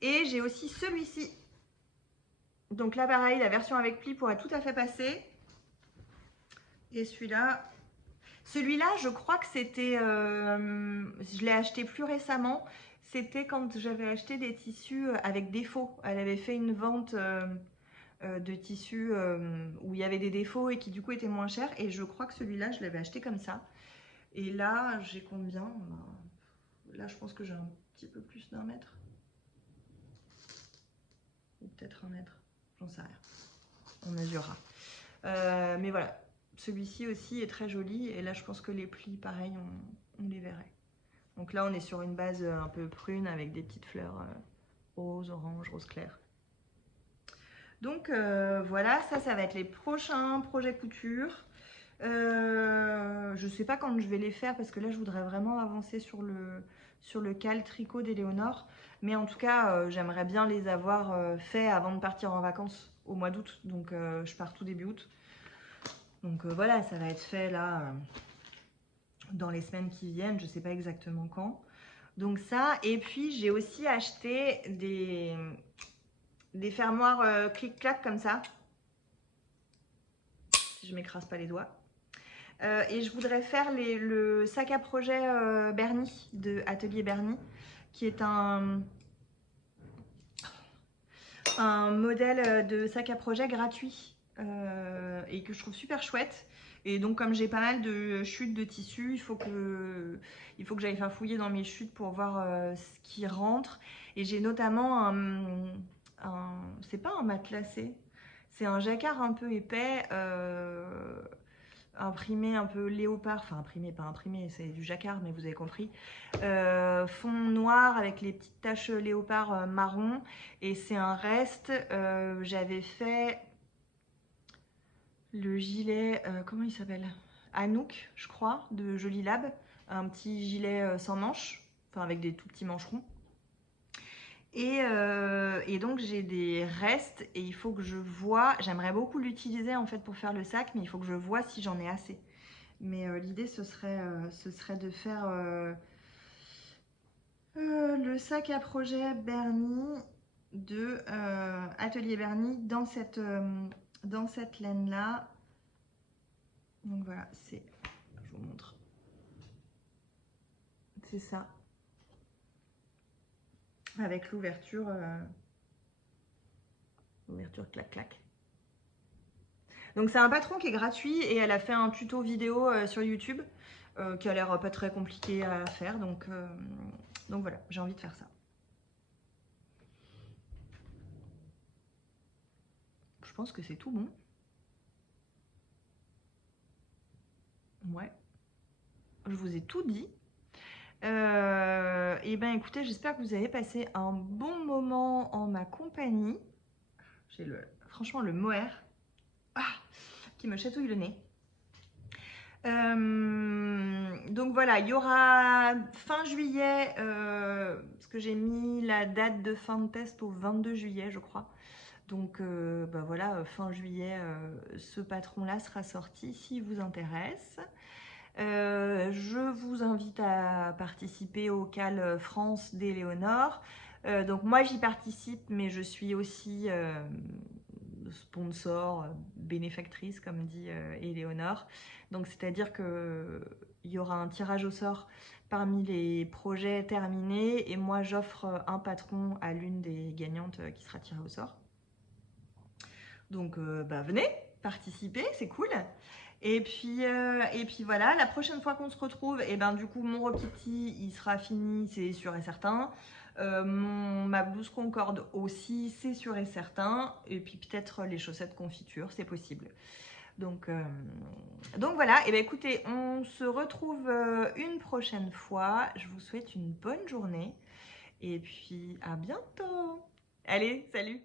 Et j'ai aussi celui-ci. Donc là, pareil, la version avec pli pourrait tout à fait passer. Et celui-là, je crois que c'était... je l'ai acheté plus récemment. C'était quand j'avais acheté des tissus avec défauts. Elle avait fait une vente de tissus où il y avait des défauts et qui du coup étaient moins chers. Et je crois que celui-là, je l'avais acheté comme ça. Et là, j'ai combien? Là, je pense que j'ai un petit peu plus d'1 mètre. Ou peut-être 1 mètre. J'en sais rien. On mesurera. Mais voilà. Celui-ci aussi est très joli. Et là, je pense que les plis, pareil, on les verrait. Donc là, on est sur une base un peu prune avec des petites fleurs rose, orange, rose clair. Donc voilà, ça va être les prochains projets couture. Je sais pas quand je vais les faire parce que là je voudrais vraiment avancer sur le cal tricot d'Éléonore, mais en tout cas j'aimerais bien les avoir faits avant de partir en vacances au mois d'août. Donc je pars tout début août, donc voilà, ça va être fait là dans les semaines qui viennent, je sais pas exactement quand. Donc ça, et puis j'ai aussi acheté des fermoirs clic-clac comme ça, si je m'écrase pas les doigts. Et je voudrais faire le sac à projet Bernie, de Atelier Bernie, qui est un un modèle de sac à projet gratuit et que je trouve super chouette. Et donc comme j'ai pas mal de chutes de tissu, il faut que j'aille faire fouiller dans mes chutes pour voir ce qui rentre. Et j'ai notamment c'est pas un matelassé, c'est un jacquard un peu épais, imprimé un peu léopard, enfin imprimé, pas imprimé, c'est du jacquard, mais vous avez compris. Fond noir avec les petites taches léopard marron, et c'est un reste. J'avais fait le gilet, comment il s'appelle, Anouk, je crois, de Jolie Lab, un petit gilet sans manches, enfin avec des tout petits mancherons. Et donc j'ai des restes et il faut que je vois, j'aimerais beaucoup l'utiliser en fait pour faire le sac, mais il faut que je vois si j'en ai assez. Mais l'idée ce serait de faire le sac à projet Bernie de Atelier Bernie dans cette laine là. Donc voilà, je vous montre. C'est ça. Avec l'ouverture clac-clac. Donc c'est un patron qui est gratuit et elle a fait un tuto vidéo sur YouTube qui a l'air pas très compliqué à faire. Donc voilà, j'ai envie de faire ça. Je pense que c'est tout bon. Ouais. Je vous ai tout dit. Et ben écoutez, j'espère que vous avez passé un bon moment en ma compagnie. J'ai franchement le mohair qui me chatouille le nez. Donc voilà, il y aura fin juillet, parce que j'ai mis la date de fin de test au 22 juillet, je crois. Donc bah voilà, fin juillet, ce patron-là sera sorti s'il vous intéresse. Je vous invite à participer au CAL France d'Éléonore. Donc moi j'y participe, mais je suis aussi sponsor, bénéfactrice comme dit Éléonore. Donc c'est-à-dire qu'il y aura un tirage au sort parmi les projets terminés et moi j'offre un patron à l'une des gagnantes qui sera tirée au sort. Donc bah, venez participer, c'est cool. Et puis voilà, la prochaine fois qu'on se retrouve, et ben du coup mon Rokiti il sera fini, c'est sûr et certain. Ma blouse Concorde aussi, c'est sûr et certain. Et puis peut-être les chaussettes confiture, c'est possible. Donc voilà, et ben écoutez, on se retrouve une prochaine fois. Je vous souhaite une bonne journée et puis à bientôt. Allez, salut!